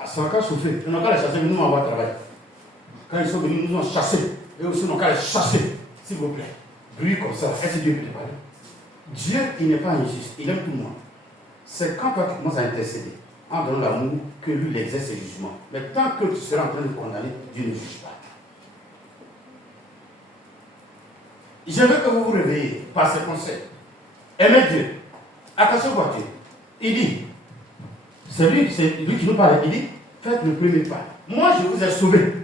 ça n'a qu'à souffler, on n'a qu'à les chasser, mais nous, on va travailler. Quand ils sont venus, nous ont chassés. Et aussi, on n'a qu'à les chasser. S'il vous plaît. Bruit comme ça. Est-ce que Dieu peut te parler? Dieu, il n'est pas injuste. Il aime tout le monde. C'est quand toi, tu commences à intercéder, en donnant l'amour, que lui, il exerce ses jugements. Mais tant que tu seras en train de condamner, Dieu ne juge pas. Je veux que vous vous réveillez par ces conseils. Aimez Dieu. Attachez-vous à Dieu. Il dit, c'est lui qui nous parle. Il dit, faites le premier pas. Moi, je vous ai sauvé.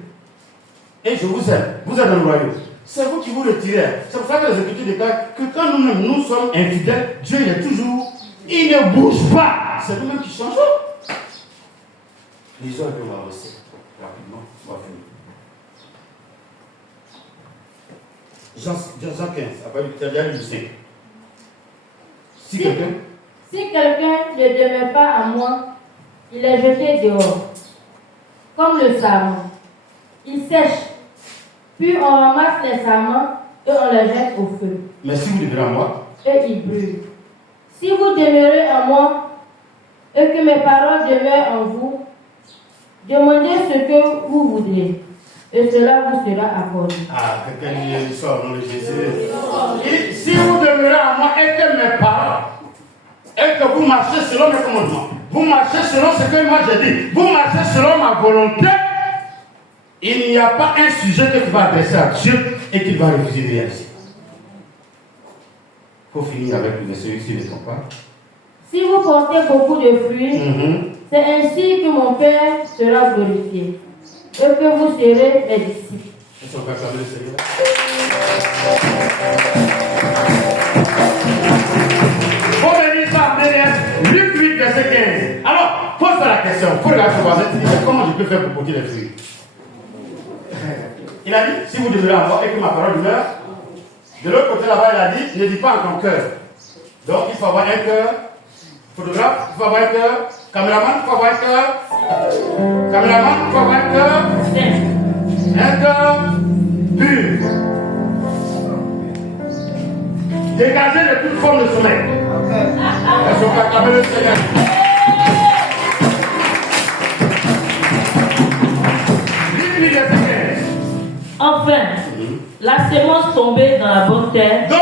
Et je vous aime. Vous êtes dans le royaume. C'est vous qui vous retirez. C'est pour ça que les Écritures déclarent que quand nous-mêmes nous sommes infidèles, Dieu il est toujours. Il ne bouge pas. C'est nous-mêmes qui changeons. Les heures peuvent avancer rapidement. On va finir. Jean 15, après le 5. Si quelqu'un ne demeure pas à moi, il est jeté dehors, comme le savon. Il sèche, puis on ramasse les sarments et on les jette au feu. Mais si vous demeurez en moi, et ils brûlent. Si vous demeurez en moi et que mes paroles demeurent en vous, demandez ce que vous voudrez et cela vous sera accordé. Ah, quelqu'un dit l'histoire dans le Jésus. Si vous demeurez en moi et que mes paroles, et que vous marchez selon mes commandements, vous marchez selon ce que moi j'ai dit, vous marchez selon ma volonté, il n'y a pas un sujet que tu vas adresser à Dieu et qu'il va refuser de réaliser. Il faut finir avec le verset qui ne sont pas. Si vous portez beaucoup de fruits, c'est ainsi que mon Père sera glorifié et que vous serez mes disciples. Est-ce qu'on peut acclamer le Seigneur? Faut venir ça en Luc 8, verset 15. Alors, pose la question. Il faut regarder ce voisin et dire comment je peux faire pour porter les fruits. Il a dit, si vous demeurez en moi et que ma parole demeure, de l'autre côté là-bas, il a dit, ne dis pas en ton cœur. Donc, il faut avoir un cœur. Photographe, il faut avoir un cœur. Caméraman, il faut avoir un cœur. Caméraman, il faut avoir un cœur. Un cœur pur. Dégagé de toute forme de sommeil. Est-ce qu'on peut acclamer le Seigneur? Enfin, la sémence tombée dans la bonne terre. Donc,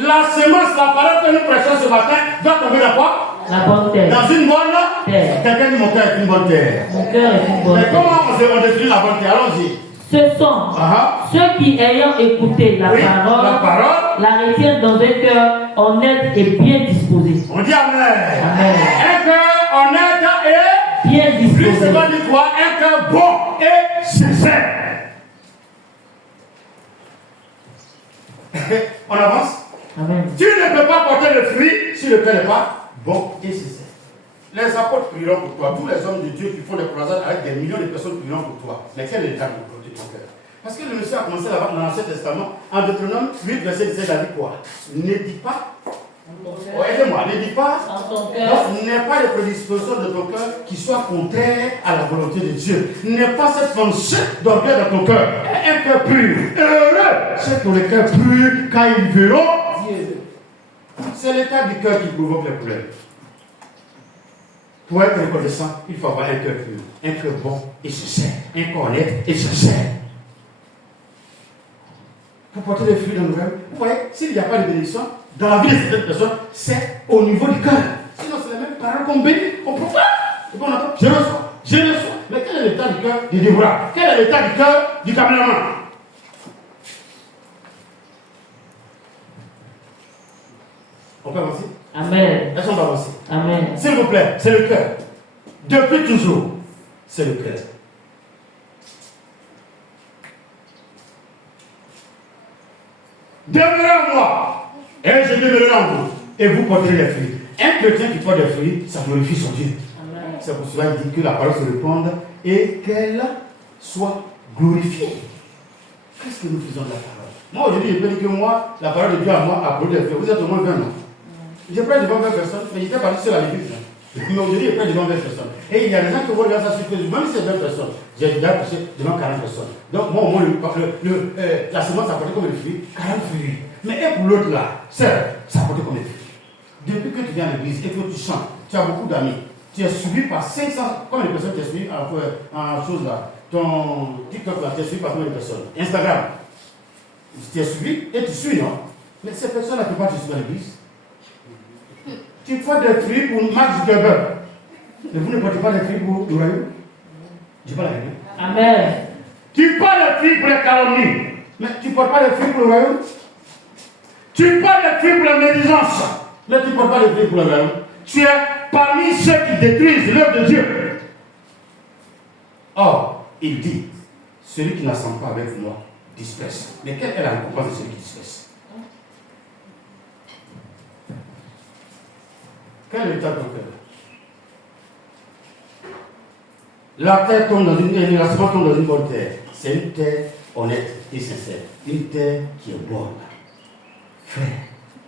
la sémence, la parole que nous prêchons ce matin, doit tomber dans quoi? La bonne terre. Dans une bonne terre. Quelqu'un dit mon cœur est une bonne terre. Mon cœur est une bonne Mais terre. comment on définit la bonne terre? Allons-y. Ce sont ceux qui, ayant écouté la parole, la retiennent dans un cœur honnête et bien disposé. On dit Amen. Amen. Un cœur honnête et bien disposé. Plus c'est pas dit quoi? Un cœur bon et sincère. On avance. Amen. Tu ne peux pas porter le fruit si le cœur n'est pas bon et sincère. Les apôtres prieront pour toi. Tous les hommes de Dieu qui font des croisades avec des millions de personnes prieront pour toi. Mais quel est l'état de ton cœur? Parce que le monsieur a commencé là-bas dans l'Ancien Testament. En Deutéronome 8, verset 17, il a dit quoi? Ne dis pas. Oh, aidez-moi, ne dis pas. Donc, n'aie pas de prédisposition de ton cœur qui soit contraire à la volonté de Dieu. N'aie pas cette pensée d'orgueil dans ton cœur. Un cœur pur. Heureux, c'est pour les cœurs purs quand ils verront Dieu. C'est l'état du cœur qui provoque les problèmes. Pour être reconnaissant, il faut avoir un cœur pur, un cœur bon et sincère, un corps honnête et sincère. Pour porter les fruits dans le rêve, vous voyez, s'il n'y a pas de bénédiction, dans la vie de certaines personnes, c'est au niveau du cœur. Sinon, c'est les mêmes paroles qu'on bénit, qu'on proclame. Et qu'on entend, je reçois. Mais quel est l'état du cœur du Déborah? Quel est l'état du cœur du caméraman? On peut avancer? Amen. Est-ce qu'on va avancer? Amen. S'il vous plaît, c'est le cœur. Depuis toujours, c'est le cœur. Demeurez en moi, et je demeurerai en vous, et vous porterez les fruits. Un chrétien qui porte des fruits, ça glorifie son Dieu. Amen. C'est pour cela qu'il dit que la parole se répande et qu'elle soit glorifiée. Qu'est-ce que nous faisons de la parole? Moi, aujourd'hui, je peux dire que moi, la parole de Dieu à moi a produit des fruits. Vous êtes au moins 20 ans. J'ai près devant 20 personnes, mais j'étais parti seul à l'église. Mais aujourd'hui, j'ai près devant 20 personnes. Et il y a des gens qui vont regarder ça sur Facebook, même si c'est 20 personnes, j'ai déjà poussé devant 40 personnes. Donc, moi, au moins, la semence a porté comme des fruits, 40 fruits. Mais et pour l'autre là, ça a porté comme des fruits. Depuis que tu viens à l'église et que tu chantes, tu as beaucoup d'amis. Tu es suivi par 500, combien de personnes tu es suivi en chose là? Ton TikTok là, tu es suivi par combien de personnes? Instagram, tu es suivi et tu suis, non? Mais ces personnes-là, tu vas te suivre à l'église. Tu portes des fruits pour Mark Zuckerberg. Mais vous ne portez pas des fruits pour le royaume? Je parle avec vous. Amen. Tu portes des fruits pour les calomnies. Mais tu ne portes pas des fruits pour le royaume? Tu portes des fruits pour la médisance. Mais tu ne portes pas des fruits pour le royaume. Tu es parmi ceux qui détruisent l'œuvre de Dieu. Or, il dit, celui qui n'assemble pas avec moi disperse. Mais quelle est la récompense de celui qui disperse? Quel est l'état de ton cœur? La terre tombe dans la semence tombe dans une bonne terre. C'est une terre honnête et sincère. Une terre qui est bonne. Frère,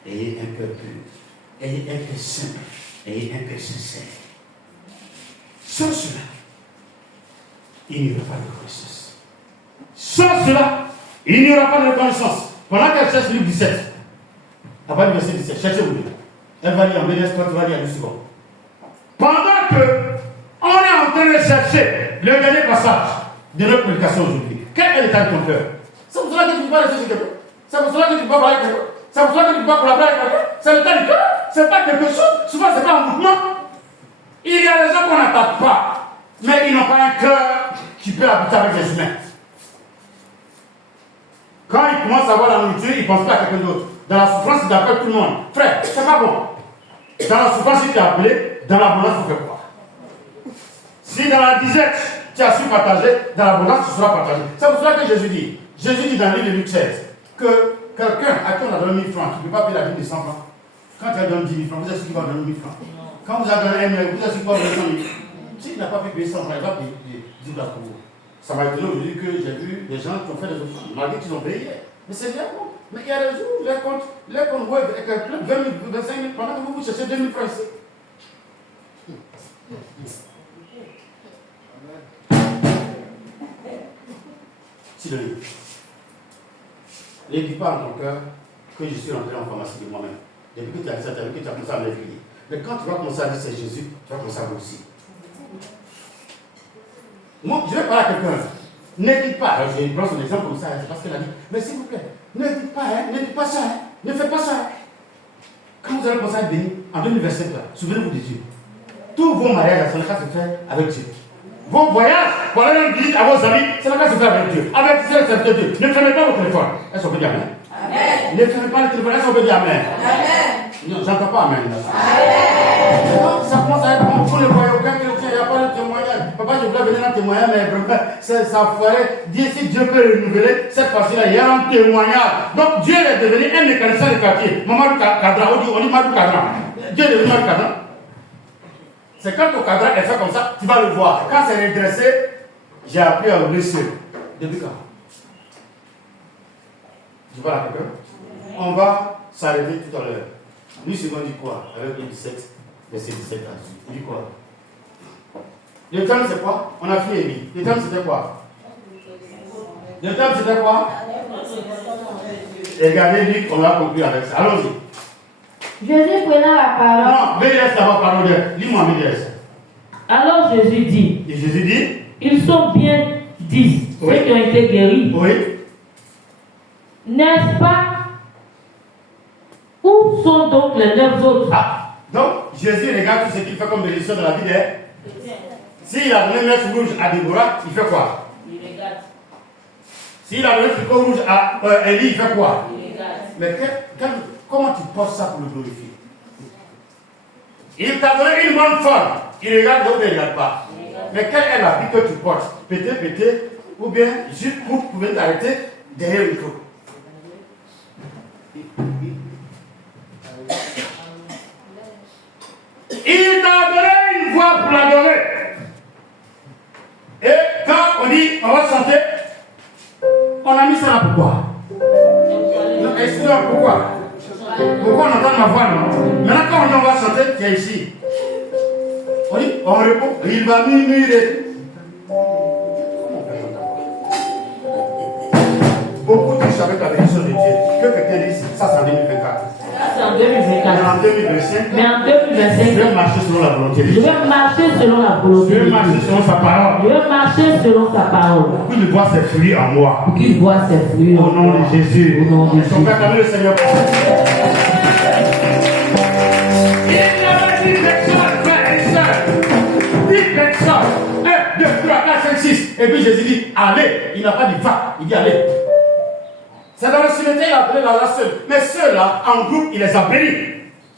ayez un cœur pur. Ayez un cœur simple. Ayez un cœur sincère. Sans cela, il n'y aura pas de reconnaissance. Sans cela, il n'y aura pas de reconnaissance. Pendant qu'elle cherche le livre 17, à partir du verset 17, cherchez-vous le. Elle va lire en BDS, toi tu vas lire en 2 secondes. Pendant que on est en train de chercher le dernier passage de notre prédication aujourd'hui, quel est l'état de ton cœur? C'est pour cela que tu ne peux pas rester chez quelqu'un. C'est pour cela que tu ne peux pas parler avec quelqu'un. C'est pour cela que tu ne peux pas collaborer avec quelqu'un. C'est l'état du cœur. C'est pas quelque chose. Souvent, c'est pas un mouvement. Il y a des gens qu'on n'attaque pas, mais ils n'ont pas un cœur qui peut habiter avec les humains. Quand ils commencent à voir la nourriture, ils ne pensent pas à quelqu'un d'autre. Dans la souffrance, ils appellent tout le monde. Frère, c'est pas bon. Dans la souffrance, si tu es appelé, dans l'abondance, il faut faire quoi? Si dans la disette, tu as su partager, dans l'abondance, tu seras partagé. C'est pour cela que Jésus dit dans le livre de Luc 16, que quelqu'un à qui on a donné 1000 francs, tu ne peux pas payer la dîme de 100 francs. Quand tu as donné 10 000 francs, vous êtes sûr qu'il va donner 1000 francs. Quand vous avez donné 1 million, vous êtes sûr qu'il va donner 100 000. S'il n'a pas pu payer 100 francs, il va payer 10 francs pour vous. Ça m'a étonné aujourd'hui que j'ai vu des gens qui ont fait des offrandes, malgré qu'ils ont payé. Mais c'est bien bon. Mais il y a des jours, les comptes web avec 20 000, 25 000, pendant que vous cherchez 2 000 francs ici. Si le livre. Ne dis pas en ton cœur que je suis rentré en pharmacie de moi-même. Depuis que tu as dit ça, que tu as commencé à me l'écrire. Mais quand tu vas commencer à dire c'est Jésus, tu vas commencer à grossir. Moi, je vais parler à quelqu'un. Ne dites pas, je prends son exemple comme ça, c'est parce qu'elle a dit, mais s'il vous plaît, ne dites pas, ne dites pas ça, ne faites pas ça. Quand vous allez commencer à être béni, en 2027, souvenez-vous de Dieu. Tous vos mariages, ça n'a qu'à se faire avec Dieu. Vos voyages, pour aller rendre visite à vos amis, ça n'a qu'à se faire avec Dieu. Avec Dieu, c'est Dieu. Ne fermez pas vos téléphones. Est-ce qu'on peut dire Amen? Amen. Ne fermez pas les téléphones, est-ce qu'on peut dire Amen? Amen. Non, j'entends pas amen. Donc, ça commence à être bon. Vous ne voyez aucun chrétien, il n'y a pas de témoignage. Papa, je voulais venir en témoignage, mais ça foirait. Si Dieu peut renouveler cette fois-ci-là, il y a un témoignage. Donc, Dieu est devenu un mécanicien de quartier. Maman du cadran, on dit Madou cadran. Dieu est devenu Madou cadran. C'est quand ton cadran est fait comme ça, tu vas le voir. Quand c'est redressé, j'ai appris à ouvrir seul. Depuis quand? Je parle à quelqu'un. On va s'arrêter tout à l'heure. Lui, c'est dit quoi? Avec le 17, verset 17 à 18. Il dit quoi? Le thème, c'est quoi? On a fini. Le thème, c'était quoi? Le thème, c'était quoi? Regardez, lui, on a conclu avec ça. Allons-y. Jésus prenant la parole. Non, BDS d'abord, parole. Lis-moi BDS. Alors Jésus dit. Et Jésus dit? Ils sont bien 10, Oui. ceux qui ont été guéris. Oui. N'est-ce pas? Où sont donc les 9 autres? Ah, donc Jésus regarde tout ce qu'il fait comme bénédiction dans la vie des. S'il a donné 9 rouges à Déborah, il fait quoi? Il regarde. S'il a donné un fricot rouge à Élie, il fait quoi? Il regarde. Mais comment tu portes ça pour le glorifier? Il t'a donné une bonne forme. Il regarde, donc il ne regarde pas. Mais quelle est la vie que tu portes? Péter, ou bien juste pour pouvoir t'arrêter derrière le micro. Il t'a donné une voix pour l'adorer. Et quand on dit on va chanter, on a mis ça là pourquoi? Non, excuse-moi, pourquoi? Pourquoi on entend ma voix, non? Maintenant quand on dit on va chanter, tu es ici. On dit, on répond, il va murmurer. Beaucoup disent avec la bénédiction de Dieu que quelqu'un dise, ça c'est en 2024. C'est en 2024. Mais en 2025, Mais en 2025, je vais marcher selon la volonté de je Dieu. vais marcher selon la volonté Je de vais marcher Dieu. selon sa parole. Je vais marcher selon sa parole. Pour qu'il voit ses fruits en moi. Pour qu'il voit ses fruits. Au nom de Jésus. Au nom de Son Père, Jésus. acclamez le Seigneur. Il avait 10 personnes, frères et sœurs. 10 personnes. 1, 2, 3, 4, 5, 6. Et puis Jésus dit, allez. Il n'a pas dit va. Il dit allez. C'est dans le cimetière, il a appelé Lazare seul. Mais ceux-là, en groupe, il les a bénis.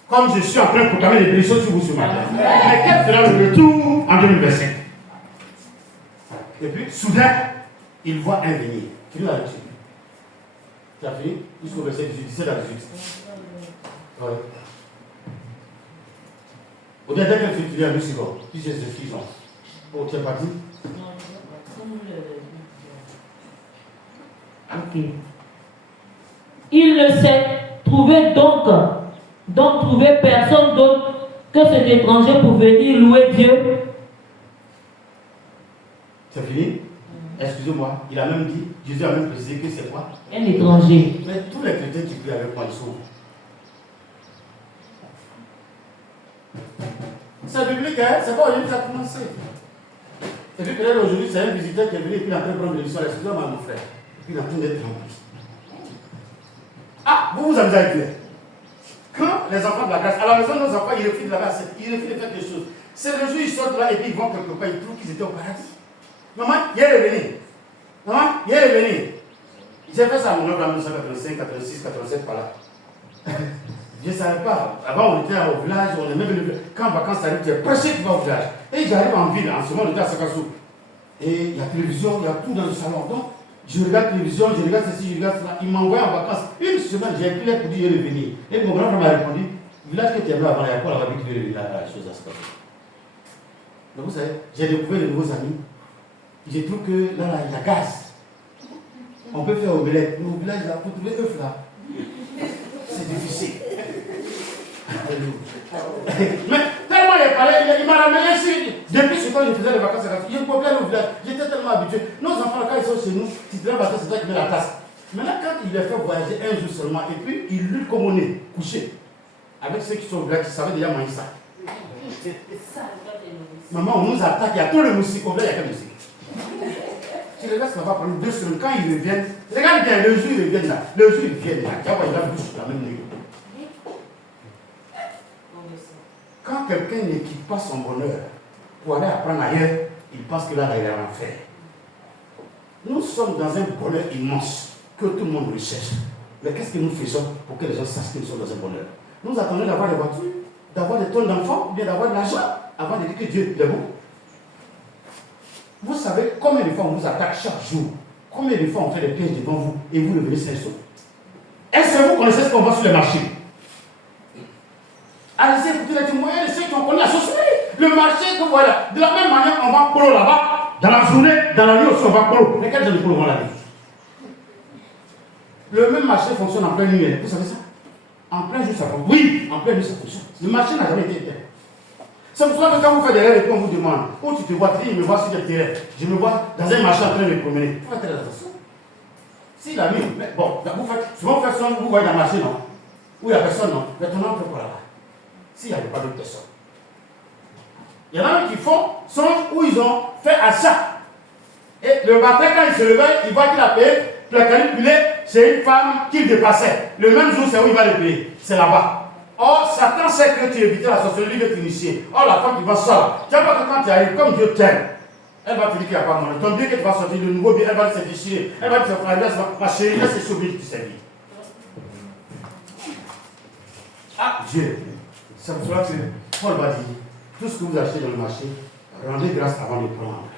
Comme je suis en train de proclamer les bénédictions sur vous ce matin. Mais quel sera le retour en 2025? Et puis, soudain, il voit un venir. Finis la lecture. Tu as fini? Jusqu'au verset 18, 17 à 18. Ouais. Ou bien dès qu'elle fait tuer un second, puis c'est suffisant. Oh, tu es parti? Ok. Il ne s'est trouvé donc trouvé personne d'autre que cet étranger pour venir louer Dieu. C'est fini? Excusez-moi, il a même dit, Jésus a même précisé que c'est quoi? Un étranger. Mais tous les chrétiens qui prient avec moi, ils sont. C'est biblique, hein? C'est pas aujourd'hui que ça a commencé. Et puis peut-être aujourd'hui, c'est un visiteur qui est venu et puis il est en train de prendre l'histoire. Excusez-moi, mon frère. Et puis il est en train d'être rempli. Ah, vous vous amusez avec Dieu. Quand les enfants de la grâce, à la maison de nos enfants, ils refusent de la grâce, ils refusent de faire des choses. C'est le jour où ils sortent là et puis ils vont quelque part, ils trouvent qu'ils étaient au paradis. Maman, il est revenu. Maman, il est revenu. J'ai fait ça à mon oncle en 1985, 86, 87 par là. Je ne savais pas. Avant, on était au village, on est même venu. Quand vacances arrivent, tu es pressé, tu vas au village. Et j'arrive en ville, en ce moment, on était à Sakassou. Et il y a télévision, il y a tout dans le salon. Donc, je regarde télévision, je regarde ceci, je regarde cela. Il m'envoie en vacances. Une semaine, j'ai écrit pour dire je vais revenir. Et mon grand-frère m'a répondu, village que tu es venu avant, il y a quoi là-bas qui veut revenir la chose à Sakassou. Donc, vous savez, j'ai découvert de nouveaux amis. Je trouve que là, il y a gaz. On peut faire omelette. Mais au village, là, pour trouver œuf là, c'est difficile. Mais tellement il parlait, il m'a ramené ici. Depuis ce temps, je faisais les vacances, je ne pouvais pas aller au village. J'étais tellement habitué. Nos enfants, quand ils sont chez nous, si tu vas c'est toi qui mets la tasse. Maintenant, quand il les fait voyager un jour seulement, et puis il lutte comme on est, couché, avec ceux qui sont au village, qui savaient déjà manger ça. Maman, on nous attaque, il y a tout le musique, au village, il y a quelle musique? Tu regardes, ça va prendre 2 semaines. Quand ils reviennent, regarde bien, le jour ils reviennent là, le jour ils viennent là, tu vois, il va bouche la même nuit. Quand quelqu'un n'équipe pas son bonheur pour aller apprendre ailleurs, il pense que là, il est en enfer. Nous sommes dans un bonheur immense que tout le monde recherche. Mais qu'est-ce que nous faisons pour que les gens sachent que nous sommes dans un bonheur? nous attendons d'avoir des voitures, d'avoir des tonnes d'enfants, ou bien d'avoir de l'argent, avant de dire que Dieu est bon. Vous savez combien de fois on vous attaque chaque jour? Combien de fois on fait des pièges devant vous et vous revenez sains et saufs? Est-ce que vous connaissez ce qu'on voit sur les marchés? Allez-y, écoutez les témoignages de ceux qui ont connu la sorcellerie. Le marché que vous voyez là, de la même manière, on vend polo là-bas. Dans la journée, dans la nuit aussi, on vend polo. Mais quel genre de polo vend la nuit? Le même marché fonctionne en pleine nuit. Vous savez ça? En plein jour, ça fonctionne. Oui, en pleine nuit, ça fonctionne. Le marché n'a jamais été éteint. C'est pour ça que quand vous faites des rêves et qu'on vous demande où tu te vois, tu dis, je me vois sur quel terrain. Je me vois dans un marché en train de me promener. Faites très attention. Si la nuit, bon, vous faites, souvent vous faites ça, vous voyez dans le marché, non? Où il n'y a personne, non? Maintenant, on fait quoi là-bas? S'il n'y avait pas d'autres personnes. Il y en a qui font songe où ils ont fait achat. Et le matin, quand il se réveille, il voit qu'il a payé, puis la calculé, c'est une femme qu'il dépassait. Le même jour, c'est où il va le payer. C'est là-bas. Or, Satan sait que tu évites la sorcellerie, il veut t'initier. Or, la femme qui va sortir, tu vois pas que quand tu arrives, comme Dieu t'aime, elle va te dire qu'il n'y a pas de monnaie. Ton bien que tu vas sortir de nouveau bien, elle va te déchirer. Elle va te faire ma chérie, laisse ces choses que tu sais. Ah, Dieu. C'est pour cela que Paul va dire, tout ce que vous achetez dans le marché, rendez grâce avant de prendre.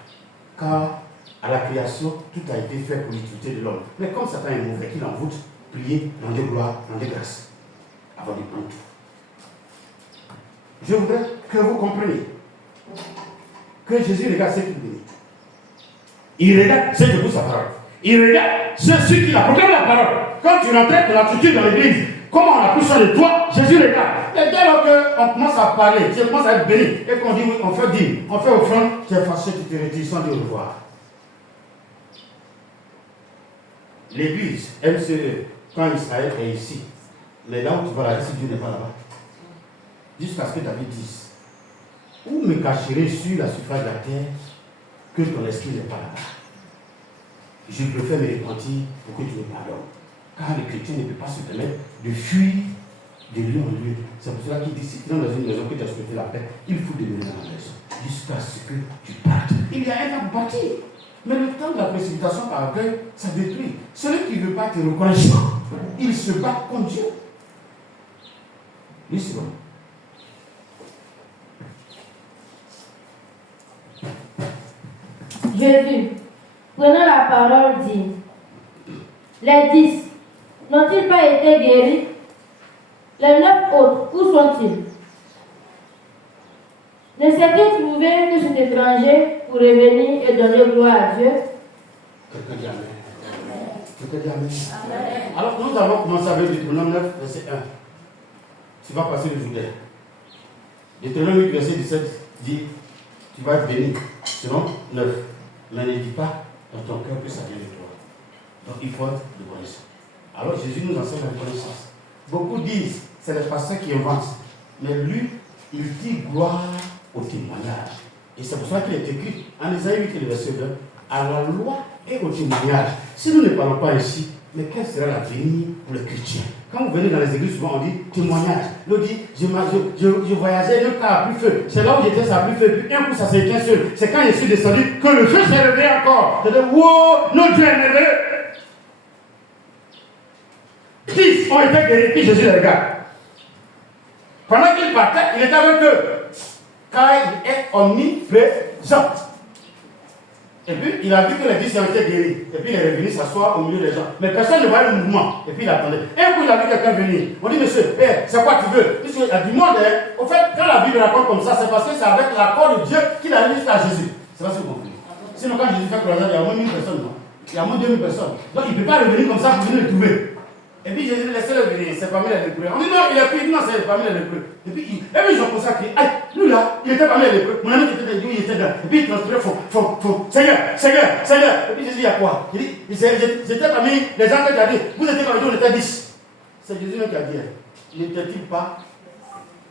Car à la création, tout a été fait pour l'utilité de l'homme. Mais comme Satan est mauvais, qu'il en voûte, priez, rendez gloire, rendez grâce avant de prendre tout. Je voudrais que vous compreniez que Jésus regarde ce qu'il dit. Il regarde ceux qui écoutent sa parole. Il regarde ceux qui proclament la parole. Quand tu rentrais de la structure dans l'église, comment on a pris soin de toi, Jésus regarde. Et dès lors qu'on commence à parler, tu commences à être béni, et qu'on dit oui, on fait dîme, on fait offrande, tu es fâché, tu te retires sans dire au revoir. L'église, MCE, quand Israël est ici, mais là où tu vas là, si Dieu n'est pas là-bas, jusqu'à ce que David dise, où me cacherai sur la surface de la terre que ton esprit n'est pas là-bas? Je préfère me repentir pour que tu me pardonnes. Car le chrétien ne peut pas se permettre de fuir de lieu en lieu. C'est pour cela qu'il dit, si tu es dans une maison que tu as souhaité la paix, il faut demeurer dans la maison jusqu'à ce que tu partes. Il y a un temps pour partir. Mais le temps de la précipitation par orgueil, ça détruit. Celui qui ne veut pas te reconnaître, il se bat contre Dieu. Listen. Jésus, prenant la parole, dit, les 10 n'ont-ils pas été guéris? Les 9 autres, où sont-ils? Ne s'est-il trouvé que cet étranger pour revenir et donner gloire à Dieu? Quelqu'un dit Amen. Quelqu'un dit Amen. Alors nous avons commencé avec Deutéronome 9, verset 1. Tu vas passer le Jourdain. Deutéronome 8, verset 17 dit, tu vas être béni. Sinon, 9. Mais ne dis pas dans ton cœur que ça vient de toi. Donc il faut être de connaissance. Alors Jésus nous enseigne la connaissance. Beaucoup disent, c'est les pasteurs qui inventent. Mais lui, il dit gloire au témoignage. Et c'est pour ça qu'il est écrit en Isaïe 8, verset 20, à la loi et au témoignage. Si nous ne parlons pas ici, mais quel sera l'avenir pour les chrétiens? Quand vous venez dans les églises, souvent on dit témoignage. L'autre dit, je voyageais, le cas a pris feu. C'est là où j'étais, ça a pris feu. Puis un coup, ça s'est éteint seul. C'est quand je suis descendu que le feu s'est levé encore. C'est de wow, notre Dieu est merveilleux. 10 ont été guéris, puis Jésus les regarde. Pendant qu'il partait, il était avec eux. Car il est omniprésent. Et puis, il a vu que les 10 ont été guéris. Et puis, il est revenu s'asseoir au milieu des gens. Mais personne ne voyait le mouvement. Et puis, il attendait. Et un coup, il a vu quelqu'un venir. On dit, monsieur, c'est quoi tu veux? Il y a du monde. Au fait, quand la Bible raconte comme ça, c'est parce que c'est avec l'accord de Dieu qu'il arrive jusqu'à Jésus. C'est pas ce que vous comprenez. Sinon, quand Jésus fait croisade, il y a au moins 1000 personnes. Non? Il y a au moins 2000 personnes. Donc, il ne peut pas revenir comme ça pour venir le trouver. Et puis Jésus laissez-le venir, c'est parmi les lépreux. On dit non, il est pris, non, c'est parmi les lépreux. Et puis ils ont commencé à crier, aïe, lui là, il était parmi les lépreux. Mon ami qui était dedans, il était dedans. Et puis il transpirait, Seigneur. Et puis Jésus, il y a quoi? Il dit, j'étais parmi les gens qui ont dit, vous étiez parmi nous, on était 10. C'est Jésus qui a dit, n'était-il pas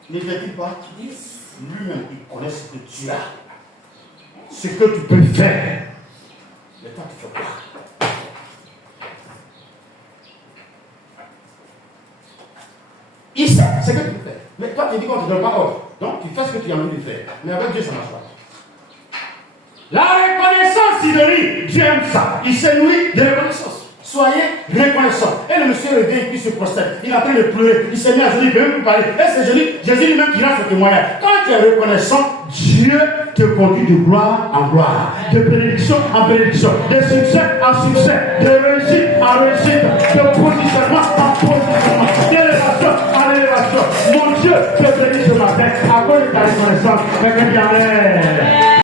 10? Lui-même, il connaît ce que tu as, ce que tu peux faire. Mais toi, tu fais quoi? Il sait ce que tu peux faire. Mais toi, tu dis qu'on ne te donne pas ordre. Donc, tu fais ce que tu as envie de faire. Mais avec Dieu, ça ne marche pas. La reconnaissance, il dit, Dieu aime ça. Il s'est nourri de reconnaissance. Soyez reconnaissants. Et le monsieur revient et puis se prosterne. Il est en train de pleurer. Il s'est mis à Jésus, il ne veut même plus parler. Et c'est Jésus lui-même qui rend ce témoignage. Quand tu es reconnaissant, Dieu te conduit de gloire en gloire, de bénédiction en bénédiction, de succès en succès, de réussite en réussite, de positionnement en positionnement, d'élévation en élévation. Mon Dieu te bénit ce matin à cause de ta reconnaissance. Amen.